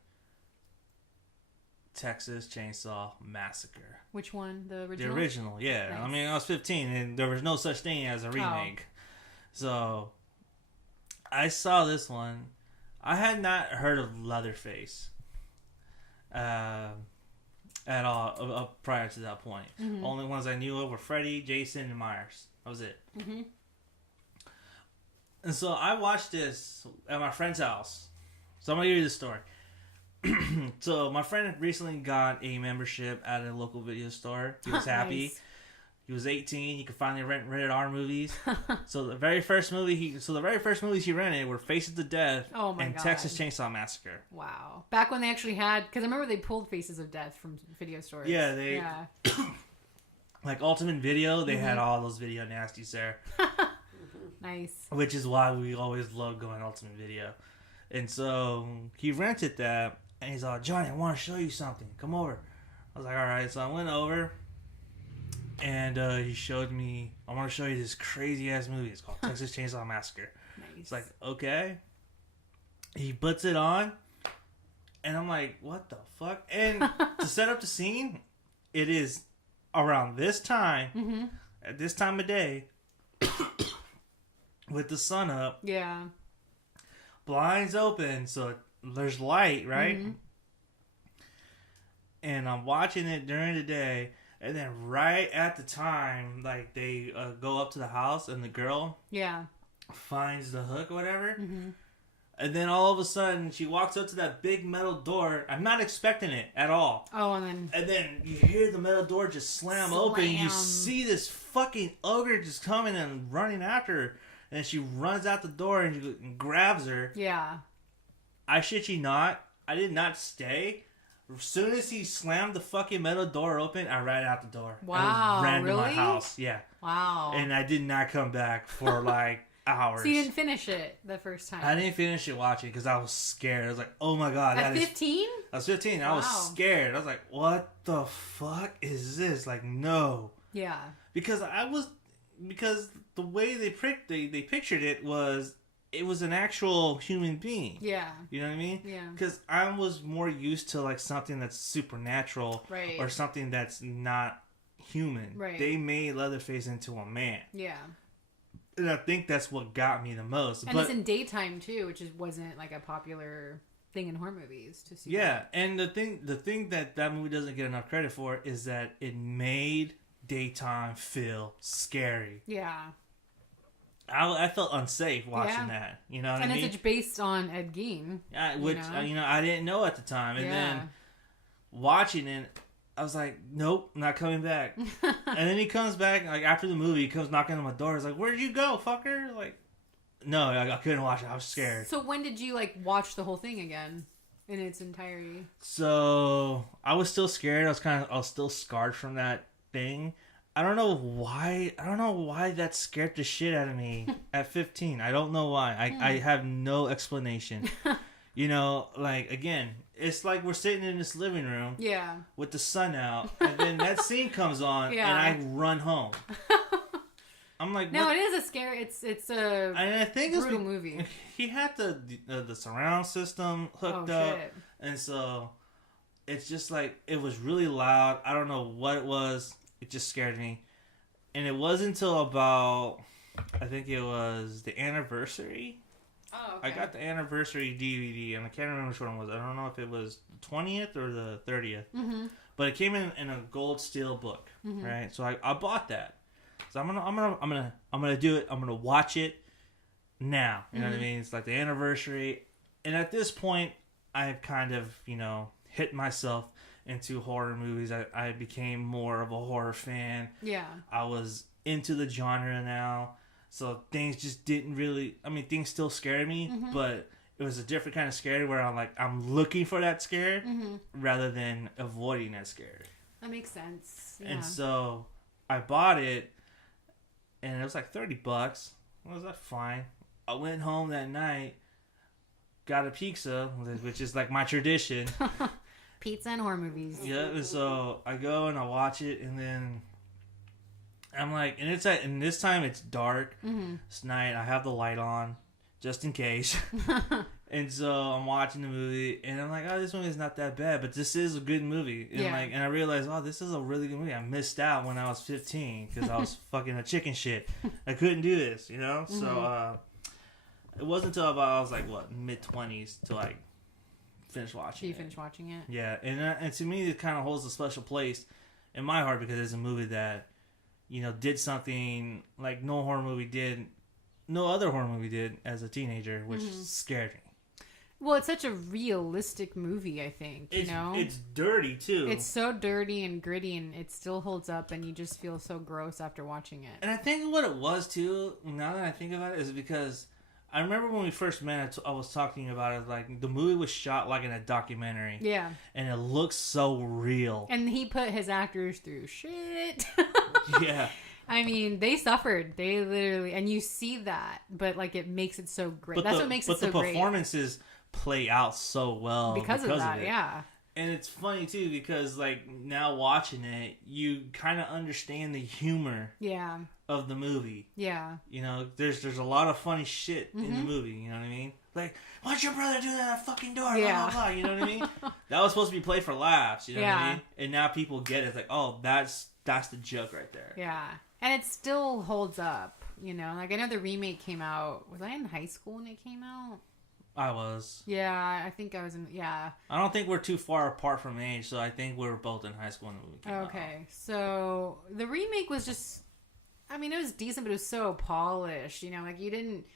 Texas Chainsaw Massacre. Which one? The original? The original, yeah. Nice. I mean, I was 15, and there was no such thing as a remake. So I saw this one. I had not heard of Leatherface at all prior to that point. Mm-hmm. Only ones I knew of were Freddy, Jason, and Myers. That was it. Mm-hmm. And so I watched this at my friend's house. So I'm going to give you the story. So my friend recently got a membership at a local video store. He was happy. Nice. He was 18. He could finally rent rated R movies. So the very first movies he rented were Faces of Death and God. Texas Chainsaw Massacre. Wow. Back when they actually had, because I remember they pulled Faces of Death from video stores. Yeah, like Ultimate Video, they had all those video nasties there. Nice. Which is why we always loved going to Ultimate Video. And so he rented that. And he's like, Johnny, I want to show you something. Come over. I was like, all right. So I went over. And he showed me, I want to show you this crazy ass movie. It's called Texas Chainsaw Massacre. Nice. It's like, okay. He puts it on, and I'm like, what the fuck? And to set up the scene, it is around this time, at this time of day, with the sun up. Yeah. Blinds open, so there's light, right? And I'm watching it during the day, and then right at the time, like, they go up to the house, and the girl finds the hook or whatever. And then all of a sudden, she walks up to that big metal door. I'm not expecting it at all. Oh, and then you hear the metal door just slam open. You see this fucking ogre just coming and running after her. And she runs out the door and grabs her. Yeah. I shit you not. I did not stay. As soon as he slammed the fucking metal door open, I ran out the door. Wow, I ran really? to my house. Yeah. Wow. And I did not come back for like hours. So you didn't finish it the first time? I didn't finish it watching because I was scared. I was like, oh my god. At 15? I was 15. Wow. I was scared. I was like, what the fuck is this? Like, no. Yeah. Because the way they pictured it was an actual human being. Yeah. You know what I mean? Yeah. Because I was more used to like something that's supernatural, right, or something that's not human. Right. They made Leatherface into a man. Yeah. And I think that's what got me the most. And it's in daytime too, which wasn't like a popular thing in horror movies to see. Yeah, that. and the thing that movie doesn't get enough credit for is that it made daytime feel scary. Yeah. I felt unsafe watching that. You know what I mean? And it's based on Ed Gein. Which I didn't know at the time. And then watching it, I was like, nope, not coming back. And then he comes back, like, after the movie, he comes knocking on my door. He's like, where'd you go, fucker? Like, no, I couldn't watch it. I was scared. So when did you, like, watch the whole thing again in its entirety? So I was still scared. I was still scarred from that thing. I don't know why that scared the shit out of me at 15. I don't know why. I have no explanation. You know, like, again, it's like we're sitting in this living room with the sun out, and then that scene comes on, and I run home. I'm like, no, what? It is a scary. It's a I think brutal movie. He had the surround system hooked up, shit. And so it's just like, it was really loud. I don't know what it was. It just scared me. And it wasn't until about, I think it was the anniversary. Oh, okay. I got the anniversary DVD, and I can't remember which one it was. I don't know if it was the 20th or the 30th. Mm-hmm. But it came in a gold steel book, right? So I bought that. So I'm gonna do it. I'm gonna watch it now. You know what I mean? It's like the anniversary. And at this point, I've kind of, hit myself into horror movies. I became more of a horror fan. Yeah. I was into the genre now. So things just didn't really, things still scared me, but it was a different kind of scary where I'm looking for that scare rather than avoiding that scare. That makes sense. Yeah. And so I bought it, and it was like $30. Was that fine? I went home that night, got a pizza, which is like my tradition. Pizza and horror movies. Yeah, and so I go and I watch it, and then I'm like, and this time it's dark. It's night. I have the light on, just in case. And so I'm watching the movie, and I'm like, oh, this movie is not that bad, but this is a good movie. And and I realized, oh, this is a really good movie. I missed out when I was 15 because I was fucking a chicken shit. I couldn't do this, So it wasn't until about I was like mid-20s till I finished watching. You finished watching it? Yeah, and to me it kind of holds a special place in my heart because it's a movie that did something like no other horror movie did as a teenager, which scared me. Well, it's such a realistic movie, I think, It's dirty, too. It's so dirty and gritty, and it still holds up, and you just feel so gross after watching it. And I think what it was, too, now that I think about it, is because I remember when we first met, I was talking about it, like, the movie was shot like in a documentary. Yeah. And it looks so real. And he put his actors through shit. Yeah. They suffered. They literally, and you see that, but like it makes it so great. That's what makes it so great. But the performances play out so well because of that. Yeah. And it's funny too because like now watching it, you kind of understand the humor. Yeah. Of the movie. Yeah. You know, there's a lot of funny shit in the movie. You know what I mean? Like, why'd your brother do that at fucking door? Yeah. Blah, blah, blah. You know what I mean? That was supposed to be played for laughs. You know what I mean? And now people get it. It's like, oh, that's the joke right there. Yeah. And it still holds up. You know, like I know the remake came out. Was I in high school when it came out? I was. Yeah, I think I was in. Yeah. I don't think we're too far apart from age, so I think we were both in high school when the movie came out. Okay, so the remake was just. I mean, it was decent, but it was so polished. You know, like you didn't.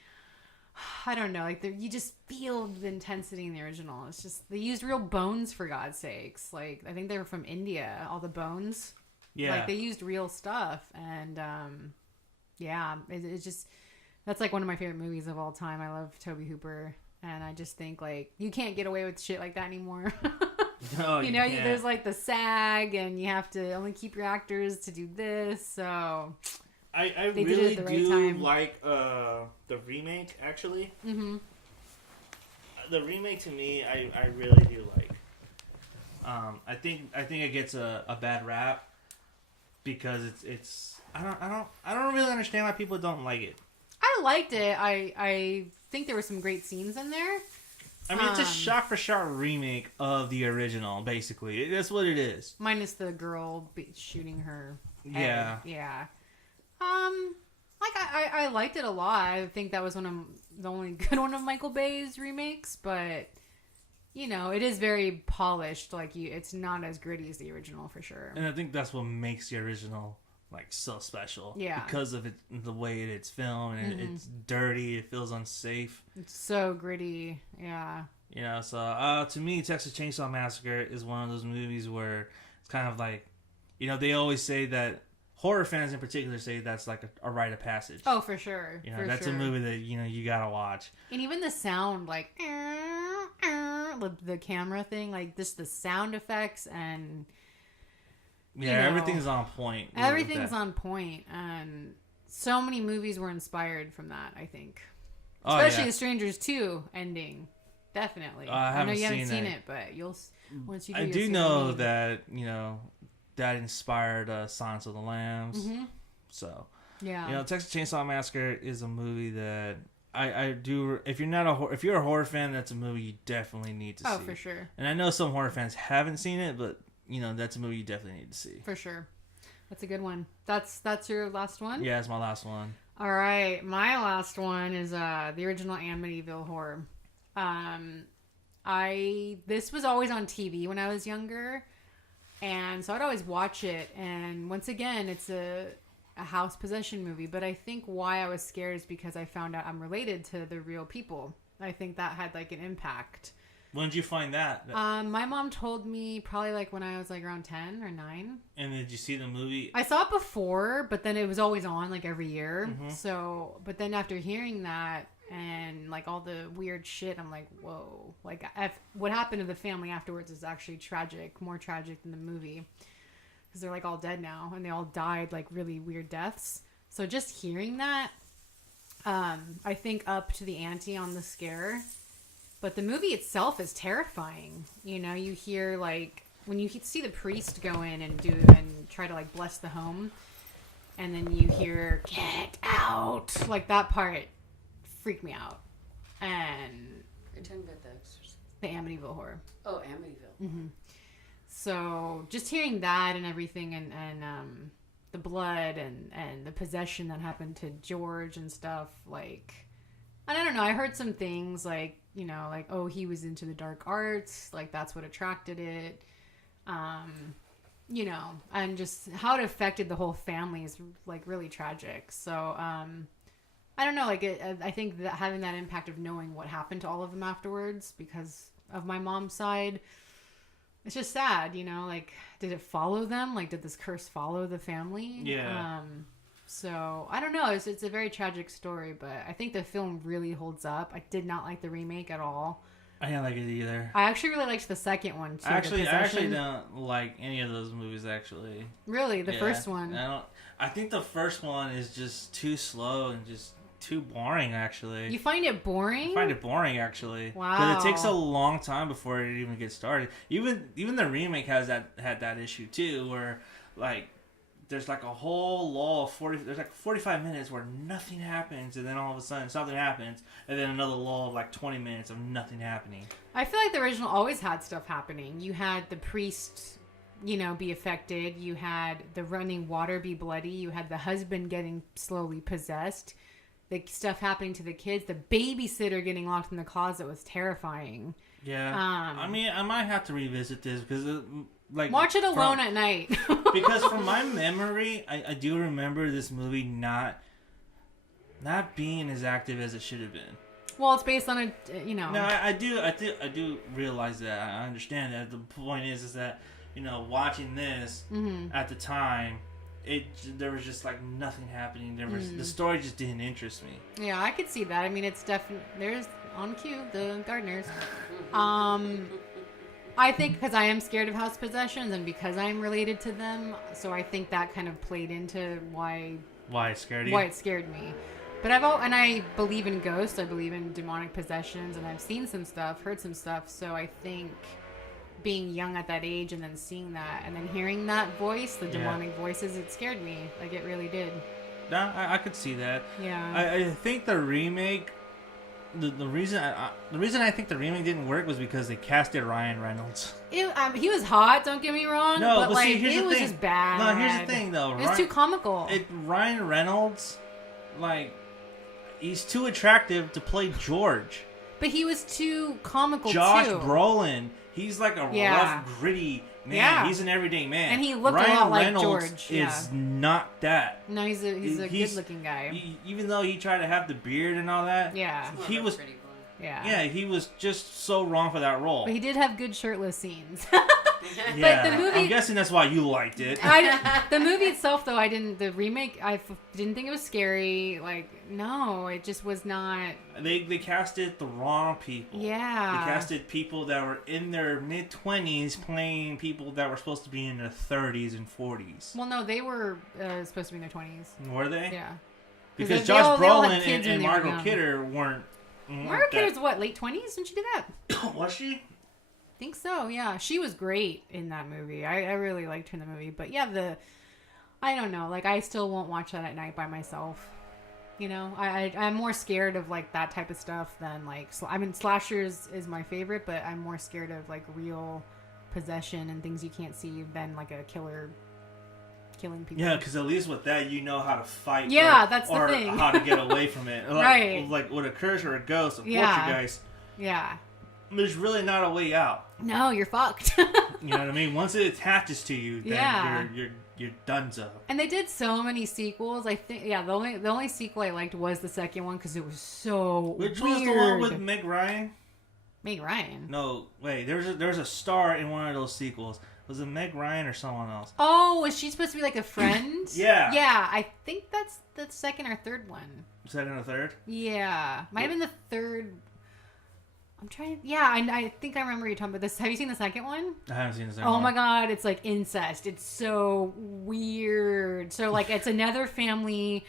I don't know. Like you just feel the intensity in the original. It's just they used real bones for God's sakes. Like I think they were from India. All the bones. Yeah. Like they used real stuff, and yeah, it's just that's like one of my favorite movies of all time. I love Tobe Hooper. And I just think, like, you can't get away with shit like that anymore. No, you know, there's, like, the SAG, and you have to only keep your actors to do this, so... I really do like the remake, actually. Mm-hmm. The remake, to me, I really do like. I think it gets a bad rap because it's... I don't really understand why people don't like it. I liked it. I think there were some great scenes in there. I mean, it's a shot-for-shot remake of the original, basically. That's what it is. Minus the girl shooting her head. Yeah. Like, I liked it a lot. I think that was one of the only good one of Michael Bay's remakes, but, you know, it is very polished. Like, it's not as gritty as the original, for sure. And I think that's what makes the original... like so special, because of the way it's filmed, and it's dirty. It feels unsafe. It's so gritty, yeah. You know, so to me, Texas Chainsaw Massacre is one of those movies where it's kind of like, you know, they always say that horror fans in particular say that's like a rite of passage. Oh, for sure. You know, that's a movie that you gotta watch. And even the sound, like the camera thing, like just the sound effects and. Yeah, everything's on point. Everything's on point, and so many movies were inspired from that, I think. Especially the Strangers 2 ending. Definitely. I know you haven't seen it, but once you do, I do know that, that inspired Silence of the Lambs. Mm-hmm. So, yeah. Texas Chainsaw Massacre is a movie that I do. If you're a horror fan, that's a movie you definitely need to see. Oh, for sure. And I know some horror fans haven't seen it, but that's a movie you definitely need to see. For sure. That's a good one. That's your last one? Yeah, it's my last one. All right. My last one is the original Amityville Horror. This was always on TV when I was younger. And so I'd always watch it. And once again, it's a house possession movie. But I think why I was scared is because I found out I'm related to the real people. I think that had like an impact. When did you find that? My mom told me probably like when I was like around 10 or 9. And did you see the movie? I saw it before, but then it was always on like every year. Mm-hmm. So, but then after hearing that and like all the weird shit, I'm like, whoa. Like what happened to the family afterwards is actually tragic, more tragic than the movie. Because they're like all dead now and they all died like really weird deaths. So just hearing that, I think up to the ante on the scare. But the movie itself is terrifying. You hear like when you see the priest go in and try to like bless the home, and then you hear "Get out!" Like that part freaked me out. And you're talking about The Exorcist, the Amityville Horror. Oh, Amityville. Mm-hmm. So just hearing that and everything, and the blood and the possession that happened to George and stuff, like. And I don't know, I heard some things like, like, oh, he was into the dark arts. Like, that's what attracted it. And just how it affected the whole family is, like, really tragic. So, I don't know, like, I think that having that impact of knowing what happened to all of them afterwards because of my mom's side, it's just sad, like, did it follow them? Like, did this curse follow the family? Yeah. So, I don't know. It's a very tragic story, but I think the film really holds up. I did not like the remake at all. I didn't like it either. I actually really liked the second one, too. I actually don't like any of those movies, actually. Really? The first one? I think the first one is just too slow and just... too boring, actually. You find it boring? I find it boring, actually. Wow. Because it takes a long time before it even gets started. Even the remake had that issue too, where like there's like a whole lull of 45 minutes where nothing happens, and then all of a sudden something happens, and then another lull of like 20 minutes of nothing happening. I feel like the original always had stuff happening. You had the priest, be affected. You had the running water be bloody. You had the husband getting slowly possessed. The stuff happening to the kids. The babysitter getting locked in the closet was terrifying. Yeah. I mean, I might have to revisit this because watch it alone at night. Because from my memory, I do remember this movie not being as active as it should have been. Well, it's based on No, I do realize that. I understand that. The point is that watching this at the time, there was just like nothing happening. The story just didn't interest me. Yeah, I could see that. I mean, it's definitely there's on cue the gardeners. I think because I am scared of house possessions and because I'm related to them, so I think that kind of played into why it scared you. Why it scared me. But I believe in ghosts. I believe in demonic possessions, and I've seen some stuff, heard some stuff. So I think being young at that age and then seeing that and then hearing that voice, the demonic voices, it scared me. Like it really did. No, I could see that. Yeah. I think the remake. The reason I think the remake didn't work was because they casted Ryan Reynolds. He was hot, don't get me wrong. No, but like, see, here's it the was thing. just bad. No, here's the thing though. It's too comical. Ryan Reynolds, like, he's too attractive to play George. But he was too comical Josh too. Brolin, he's like a rough, gritty man. Yeah. He's an everyday man. And he looked Ryan a lot like Reynolds George. is not that. No, he's a good-looking guy. Even though he tried to have the beard and all that. Yeah. He was. Yeah, he was just so wrong for that role. But he did have good shirtless scenes. Yeah, but the movie, I'm guessing that's why you liked it. The movie itself, though, the remake, I didn't think it was scary. Like, no, it just was not. They casted the wrong people. Yeah. They casted people that were in their mid-20s playing people that were supposed to be in their 30s and 40s. Well, no, they were supposed to be in their 20s. Were they? Yeah. Because Josh Brolin and Margot Kidder weren't. Margot Kidder's what, late 20s when she did that? Was she? I think so, yeah. She was great in that movie. I really liked her in the movie. But yeah, I don't know. Like, I still won't watch that at night by myself. I'm more scared of, like, that type of stuff than, like, slashers is my favorite, but I'm more scared of, like, real possession and things you can't see than, like, a killer killing people. Yeah, because at least with that, you know how to fight. Yeah, that's the thing. Or how to get away from it. Right. Like with a curse or a ghost, a poltergeist. Yeah. There's really not a way out. No, you're fucked. You know what I mean? Once it attaches to you, then you're donezo. And they did so many sequels. I think, the only sequel I liked was the second one because it was so Which weird. was the one with Meg Ryan? Meg Ryan? No, wait. There's a star in one of those sequels. Was it Meg Ryan or someone else? Oh, was she supposed to be like a friend? Yeah. Yeah, I think that's the second or third one. Second or third? Yeah. Might have been the third. I'm trying. Yeah, I think I remember you talking about this. Have you seen the second one? I haven't seen the second Oh one. my god, it's like incest. It's so weird. So like it's another family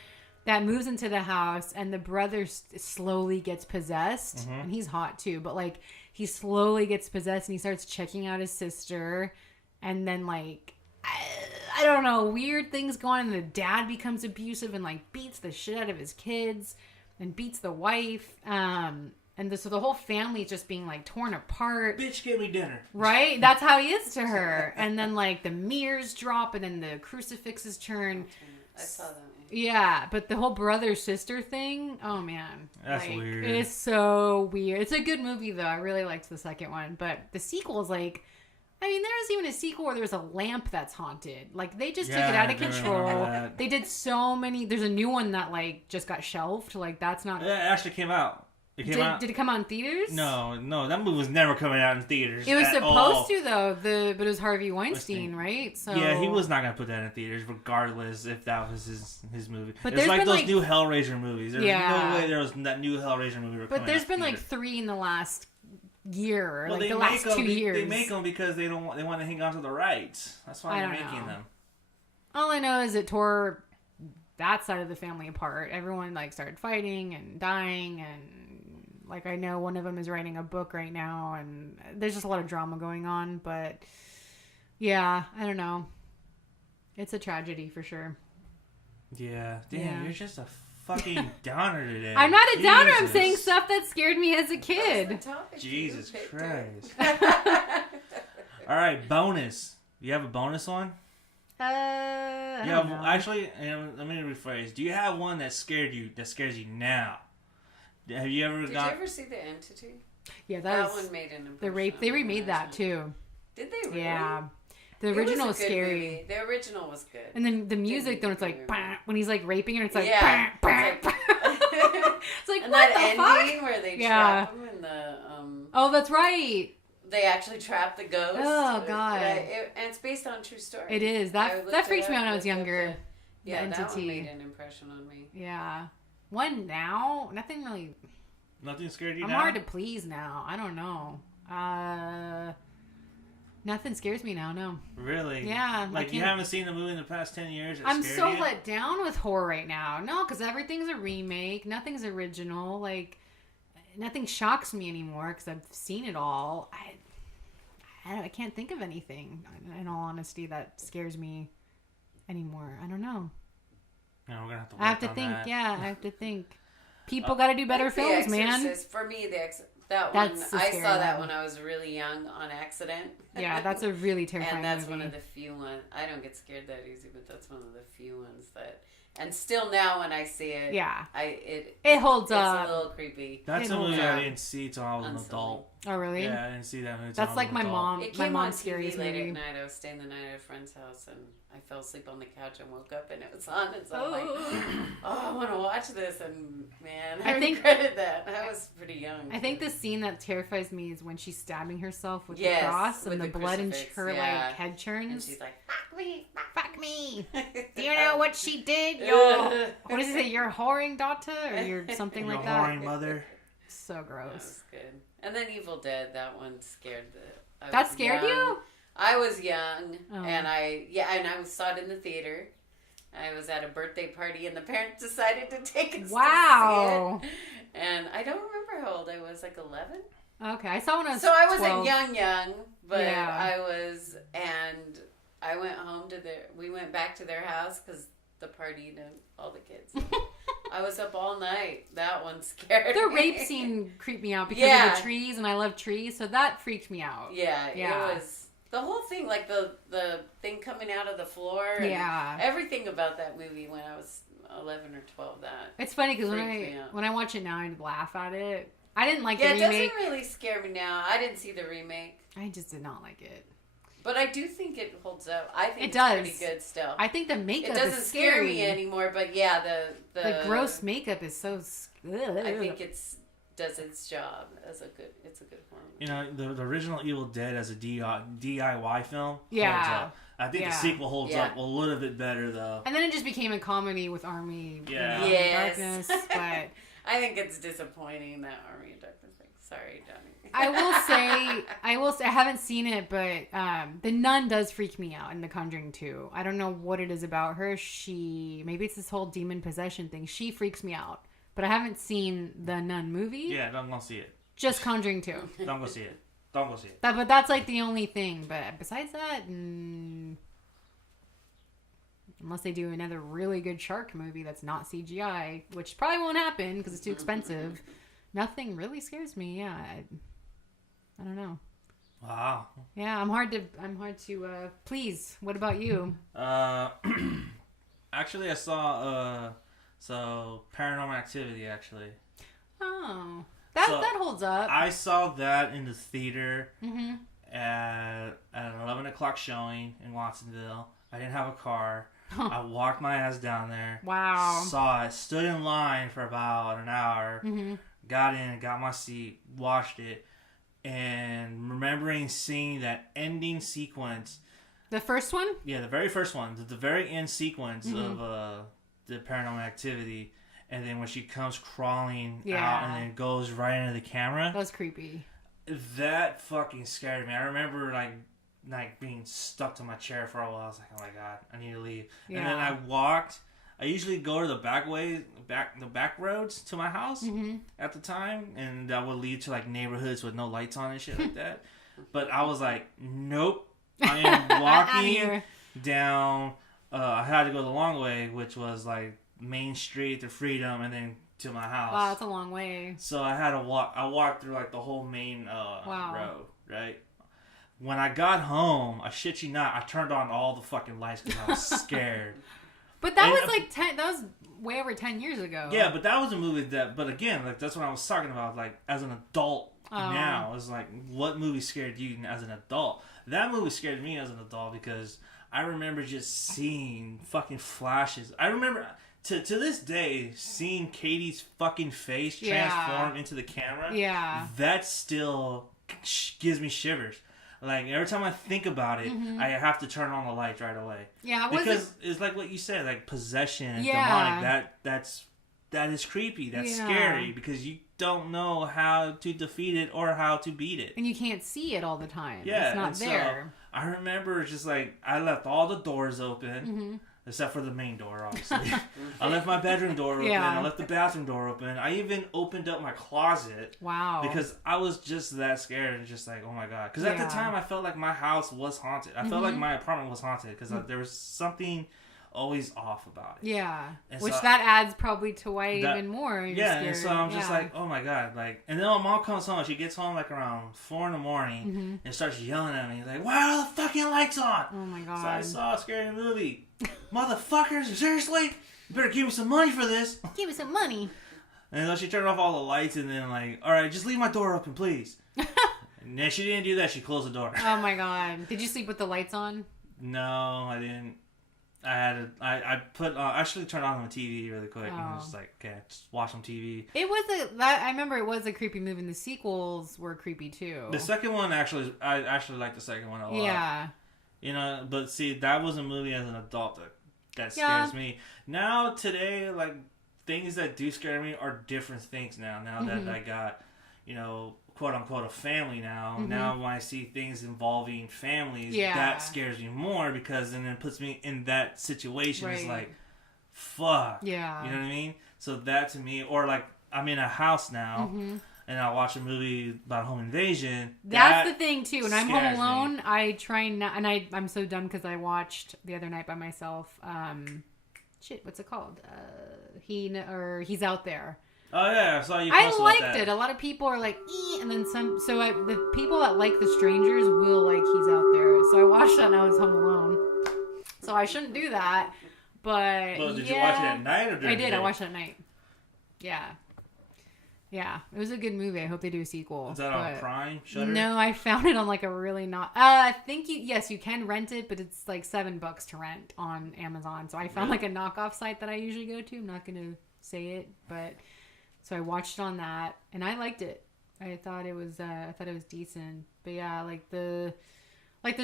that moves into the house and the brother slowly gets possessed. Mm-hmm. And he's hot too, but like he slowly gets possessed and he starts checking out his sister. And then, like, I don't know, weird things go on. And the dad becomes abusive and, like, beats the shit out of his kids and beats the wife. So the whole family is just being, like, torn apart. Bitch, get me dinner. Right? That's how he is to her. And then, like, the mirrors drop and then the crucifixes turn. I saw that. Yeah, but the whole brother-sister thing, oh, man. That's weird. It's so weird. It's a good movie, though. I really liked the second one. But the sequel is, like... I mean, there's even a sequel where there's a lamp that's haunted. Like, they just took it out of control. They did so many... There's a new one that, like, just got shelved. Like, that's not... It actually came out. Did it come out in theaters? No, that movie was never coming out in theaters. It was supposed to, though. But it was Harvey Weinstein, right? So yeah, he was not going to put that in theaters, regardless if that was his movie. But it's like those new Hellraiser movies. There's no way there was that new Hellraiser movie. But there's been, like, 3 in the last... year, well, like the last 2 years. They make them because they want to hang on to the rights. That's why they're making them. All I know is it tore that side of the family apart. Everyone like started fighting and dying, and like I know one of them is writing a book right now, and there's just a lot of drama going on. But yeah, I don't know. It's a tragedy for sure. Yeah, damn, you're just a fucking downer today. I'm not a downer. I'm saying stuff that scared me as a kid. Jesus Christ. All right, bonus. You have a bonus one? I don't know. Actually, let me rephrase. Do you have one that scares you now? Have you ever Did you ever see The Entity? Yeah, that one made an impression. The rape. They remade that too. Did they really? Yeah. The original was scary. Movie. The original was good. And then the music, then it's like, bah, when he's like raping her, it's like, yeah. bah, bah, bah. It's like, and what that the ending fuck? where they trap him in the... oh, that's right. They actually trap the ghost. Oh, God. And it's based on a true story. It is. That freaked me out when I was younger. Yeah, Entity. that one made an impression on me. Yeah. One now, nothing really... Nothing scared you I'm now? hard to please now. I don't know. Nothing scares me now, no. Really? Yeah. Like, you haven't seen the movie in the past 10 years? I'm so let down with horror right now. No, because everything's a remake. Nothing's original. Like, nothing shocks me anymore because I've seen it all. I can't think of anything, in all honesty, that scares me anymore. I don't know. No, we're going to have to work I have to on think. that. Yeah, I have to think. People got to do better films, man. For me, I saw that when I was really young on accident. Yeah, that's a really terrifying and that's movie. one of the few ones. I don't get scared that easy, but that's one of the few ones that... And still now when I see it, it holds up. It's a little creepy. That's a movie I didn't see until I was an adult. Oh, really? Yeah, I didn't see that movie. That's like my mom. It my came mom's on scariest TV late movie. at night. I was staying the night at a friend's house, and I fell asleep on the couch and woke up, and it was on. And so I'm like, I want to watch this, and man, I regretted that. I was pretty young. I think the scene that terrifies me is when she's stabbing herself with the cross and the blood and her like head churns. And she's like, "Fuck me, fuck me." Do you know what she did? Your what does it say? Your whoring daughter or your something like that? Your whoring mother. So gross. That was good. And then Evil Dead, that one scared That scared you? I was young, and I saw it in the theater. I was at a birthday party, and the parents decided to take us to see it. And I don't remember how old I was, like 11? Okay, I saw when I was So I 12. wasn't young, but I was, and I went home we went back to their house, because the party and all the kids. I was up all night. That one scared me. The rape scene creeped me out because of the trees, and I love trees, so that freaked me out. Yeah, it was the whole thing, like the thing coming out of the floor. And everything about that movie when I was 11 or 12. It's funny because when I watch it now, I laugh at it. I didn't like the remake. It doesn't really scare me now. I didn't see the remake. I just did not like it. But I do think it holds up. I think it's pretty good still. I think the makeup it doesn't is scare me anymore, but the gross makeup is so... I think does its job as it's a good horror movie. You know, the original Evil Dead as a DIY film holds up. I think the sequel holds up a little bit better, though. And then it just became a comedy with Army Darkness, but... I think it's disappointing, that Army of Darkness thing. Sorry, Johnny. I will say, I haven't seen it, but the nun does freak me out in The Conjuring 2. I don't know what it is about her. Maybe it's this whole demon possession thing. She freaks me out. But I haven't seen the Nun movie. Yeah, don't go see it. Just Conjuring 2. Don't go see it. Don't go see it. But that's like the only thing. But besides that, unless they do another really good shark movie that's not CGI, which probably won't happen because it's too expensive, nothing really scares me. Yeah, I don't know. Wow. Yeah, I'm hard to please. What about you? Actually, I saw Paranormal Activity. Actually. Oh, that holds up. I saw that in the theater at an 11 o'clock showing in Watsonville. I didn't have a car. I walked my ass down there. Wow. Saw it. Stood in line for about an hour. Got in, got my seat, watched it, and remembering seeing that ending sequence. The first one? Yeah, the very first one. The very end sequence of the Paranormal Activity. And then when she comes crawling out and then goes right into the camera. That was creepy. That fucking scared me. I remember like being stuck to my chair for a while. I was like, oh my God, I need to leave. Yeah. And then I walked I usually go to the back roads to my house at the time, and that would lead to like neighborhoods with no lights on and shit like that. But I was like, nope, I am walking down. I had to go the long way, which was like Main Street to Freedom, and then to my house. Wow, that's a long way. So I had to walk. I walked through like the whole main road, right? When I got home, I shit you not, I turned on all the fucking lights because I was scared. But that was like that was way over 10 years ago. Yeah, but that was a movie but again, like that's what I was talking about. Like as an adult now, it's like what movie scared you as an adult? That movie scared me as an adult because I remember just seeing fucking flashes. I remember to this day seeing Katie's fucking face transform into the camera. Yeah, that still gives me shivers. Like every time I think about it, I have to turn on the lights right away. Yeah, because it's like what you said, like possession and demonic. That is creepy. That's scary because you don't know how to defeat it or how to beat it, and you can't see it all the time. Yeah, it's not there. So I remember just like I left all the doors open. Except for the main door, obviously. I left my bedroom door open. I left the bathroom door open. I even opened up my closet. Wow. Because I was just that scared and just like, oh my God. Because at the time, I felt like my house was haunted. I felt like my apartment was haunted because there was something always off about it. Yeah. And which so that adds probably to why even more. Yeah, and so I'm just like, oh my God. Like, and then my mom comes home. She gets home like around 4 a.m. and starts yelling at me. Like, why are the fucking lights on? Oh my God. So I saw a scary movie. Motherfuckers, seriously? You better give me some money for this. Give me some money. And then she turned off all the lights and then like, all right, just leave my door open, please. And then she didn't do that. She closed the door. Oh my God. Did you sleep with the lights on? No, I didn't. I actually turned on the TV really quick and I was just like, okay, just watch some TV. It was I remember it was a creepy movie and the sequels were creepy too. The second one I actually liked the second one a lot. Yeah. You know, but see, that was a movie as an adult that scares me. Now, today, like, things that do scare me are different things now. Now that I got, you know, quote-unquote a family now. Now when I see things involving families, that scares me more because then it puts me in that situation. It's like, fuck. Yeah. You know what I mean? So that to me, or like, I'm in a house now. And I watch a movie about a home invasion. That's the thing too. When I'm home alone, I try not, and I'm so dumb because I watched the other night by myself. What's it called? He's Out There. Oh yeah, I saw you. I liked it. A lot of people are like, and then some. So the people that like The Strangers will like He's Out There. So I watched that and I was home alone. So I shouldn't do that. But did you watch it at night or during the day? I did. I watched it at night. Yeah. Yeah, it was a good movie. I hope they do a sequel. Is that on Prime? Shudder? No, I found it on like a really not. I think you can rent it, but it's like $7 to rent on Amazon. So I found like a knockoff site that I usually go to. I'm not gonna say it, but so I watched it on that, and I liked it. I thought it was decent. But yeah, like the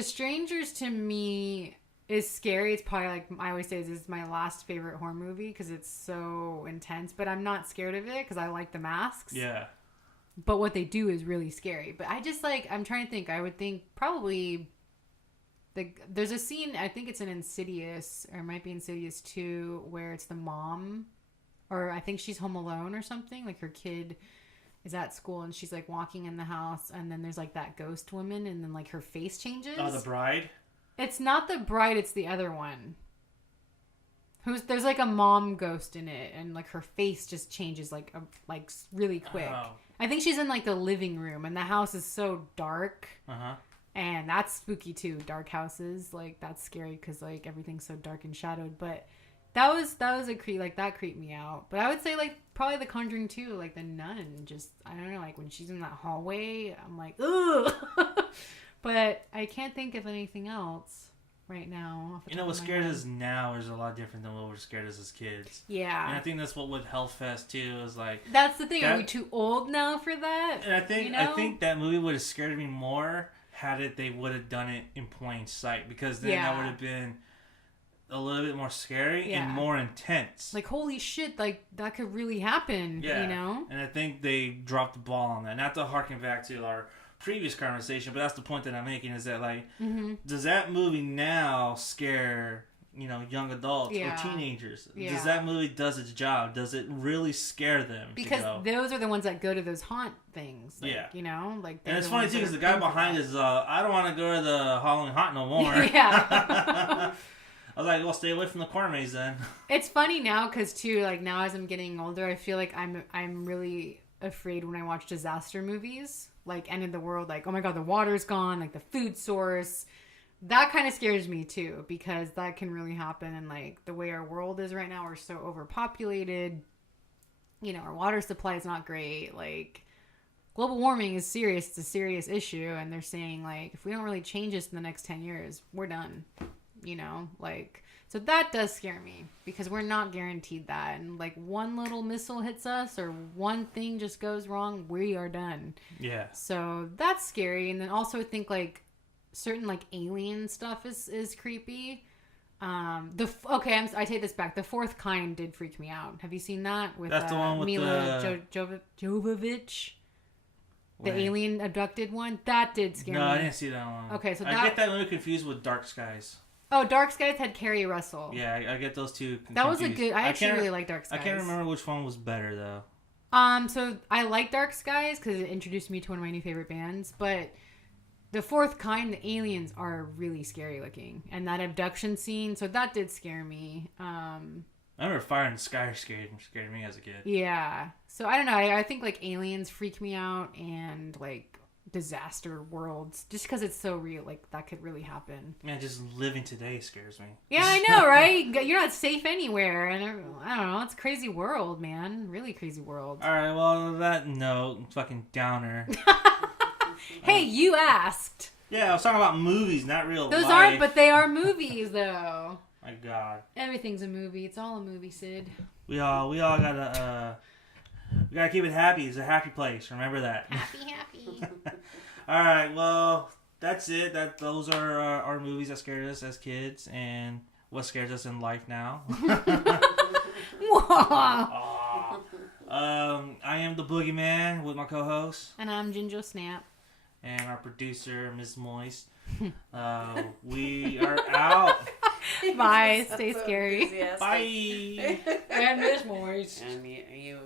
Strangers to me is scary. It's probably like I always say, this is my last favorite horror movie because it's so intense. But I'm not scared of it because I like the masks. Yeah. But what they do is really scary. But I just like, I'm trying to think. I would think probably there's a scene, I think it's in Insidious, or it might be Insidious 2, where it's the mom, or I think she's home alone or something. Like her kid is at school and she's like walking in the house, and then there's like that ghost woman, and then like her face changes. Oh, the bride? It's not the bride, it's the other one. There's like a mom ghost in it, and like her face just changes like really quick. Oh. I think she's in like the living room, and the house is so dark. And that's spooky too. Dark houses, like that's scary because like everything's so dark and shadowed. But that was a creep, like that creeped me out. But I would say like probably The Conjuring 2, like the nun. Just I don't know, like when she's in that hallway, I'm like ugh. But I can't think of anything else right now. You know what scares us now is a lot different than what we're scared as kids. Yeah. And I think that's what with Hellfest too is like. That's the thing. Are we too old now for that? And I think that movie would have scared me more had they would have done it in plain sight, because then that would have been a little bit more scary and more intense. Like holy shit, like that could really happen. Yeah. You know. And I think they dropped the ball on that. Not to harken back to our previous conversation, but that's the point that I'm making, is that like does that movie now scare young adults or teenagers. Yeah. Does that movie does its job? Does it really scare them? Because those are the ones that go to those haunt things. Like, like. And it's funny too because the guy behind is, I don't want to go to the Halloween haunt no more. Yeah. I was like, well, stay away from the corn maze then. It's funny now because too, like now as I'm getting older, I feel like I'm really afraid when I watch disaster movies, like End of the World, like, oh my God, the water's gone, like the food source. That kind of scares me too, because that can really happen. And like the way our world is right now, we're so overpopulated. Our water supply is not great. Like global warming is serious. It's a serious issue. And they're saying like, if we don't really change this in the next 10 years, we're done. So that does scare me because we're not guaranteed that. And like one little missile hits us or one thing just goes wrong, we are done. Yeah. So that's scary. And then also I think like certain like alien stuff is creepy. I take this back. The Fourth Kind did freak me out. Have you seen that? That's the one with Mila Jovovich? The alien abducted one? That did scare me. No, I didn't see that one. Okay, so I get that movie confused with Dark Skies. Oh, Dark Skies had Kerry Russell. Yeah, I get those two confused. That was a good... I actually really like Dark Skies. I can't remember which one was better, though. So I like Dark Skies because it introduced me to one of my new favorite bands, but The Fourth Kind, the aliens are really scary looking. And that abduction scene, so that did scare me. I remember Fire in the Sky scared me as a kid. Yeah. So I don't know. I think like aliens freak me out and like disaster worlds just because it's so real. Like that could really happen. Man, just living today scares me. Yeah, I know, right? You're not safe anywhere. And I don't know. It's a crazy world, man. Really crazy world. All right. Well, on that note, fucking downer. Hey, you asked. Yeah, I was talking about movies, not real life. Those aren't, but they are movies, though. My God. Everything's a movie. It's all a movie, Sid. We all gotta keep it happy. It's a happy place. Remember that. Happy. All right. Well, that's it. Those are our movies that scared us as kids, and what scares us in life now. I am the Boogeyman with my co-host, and I'm Ginger Snap, and our producer, Miss Moist. We are out. Bye. Stay scary. Bye. And Miss Moist. And you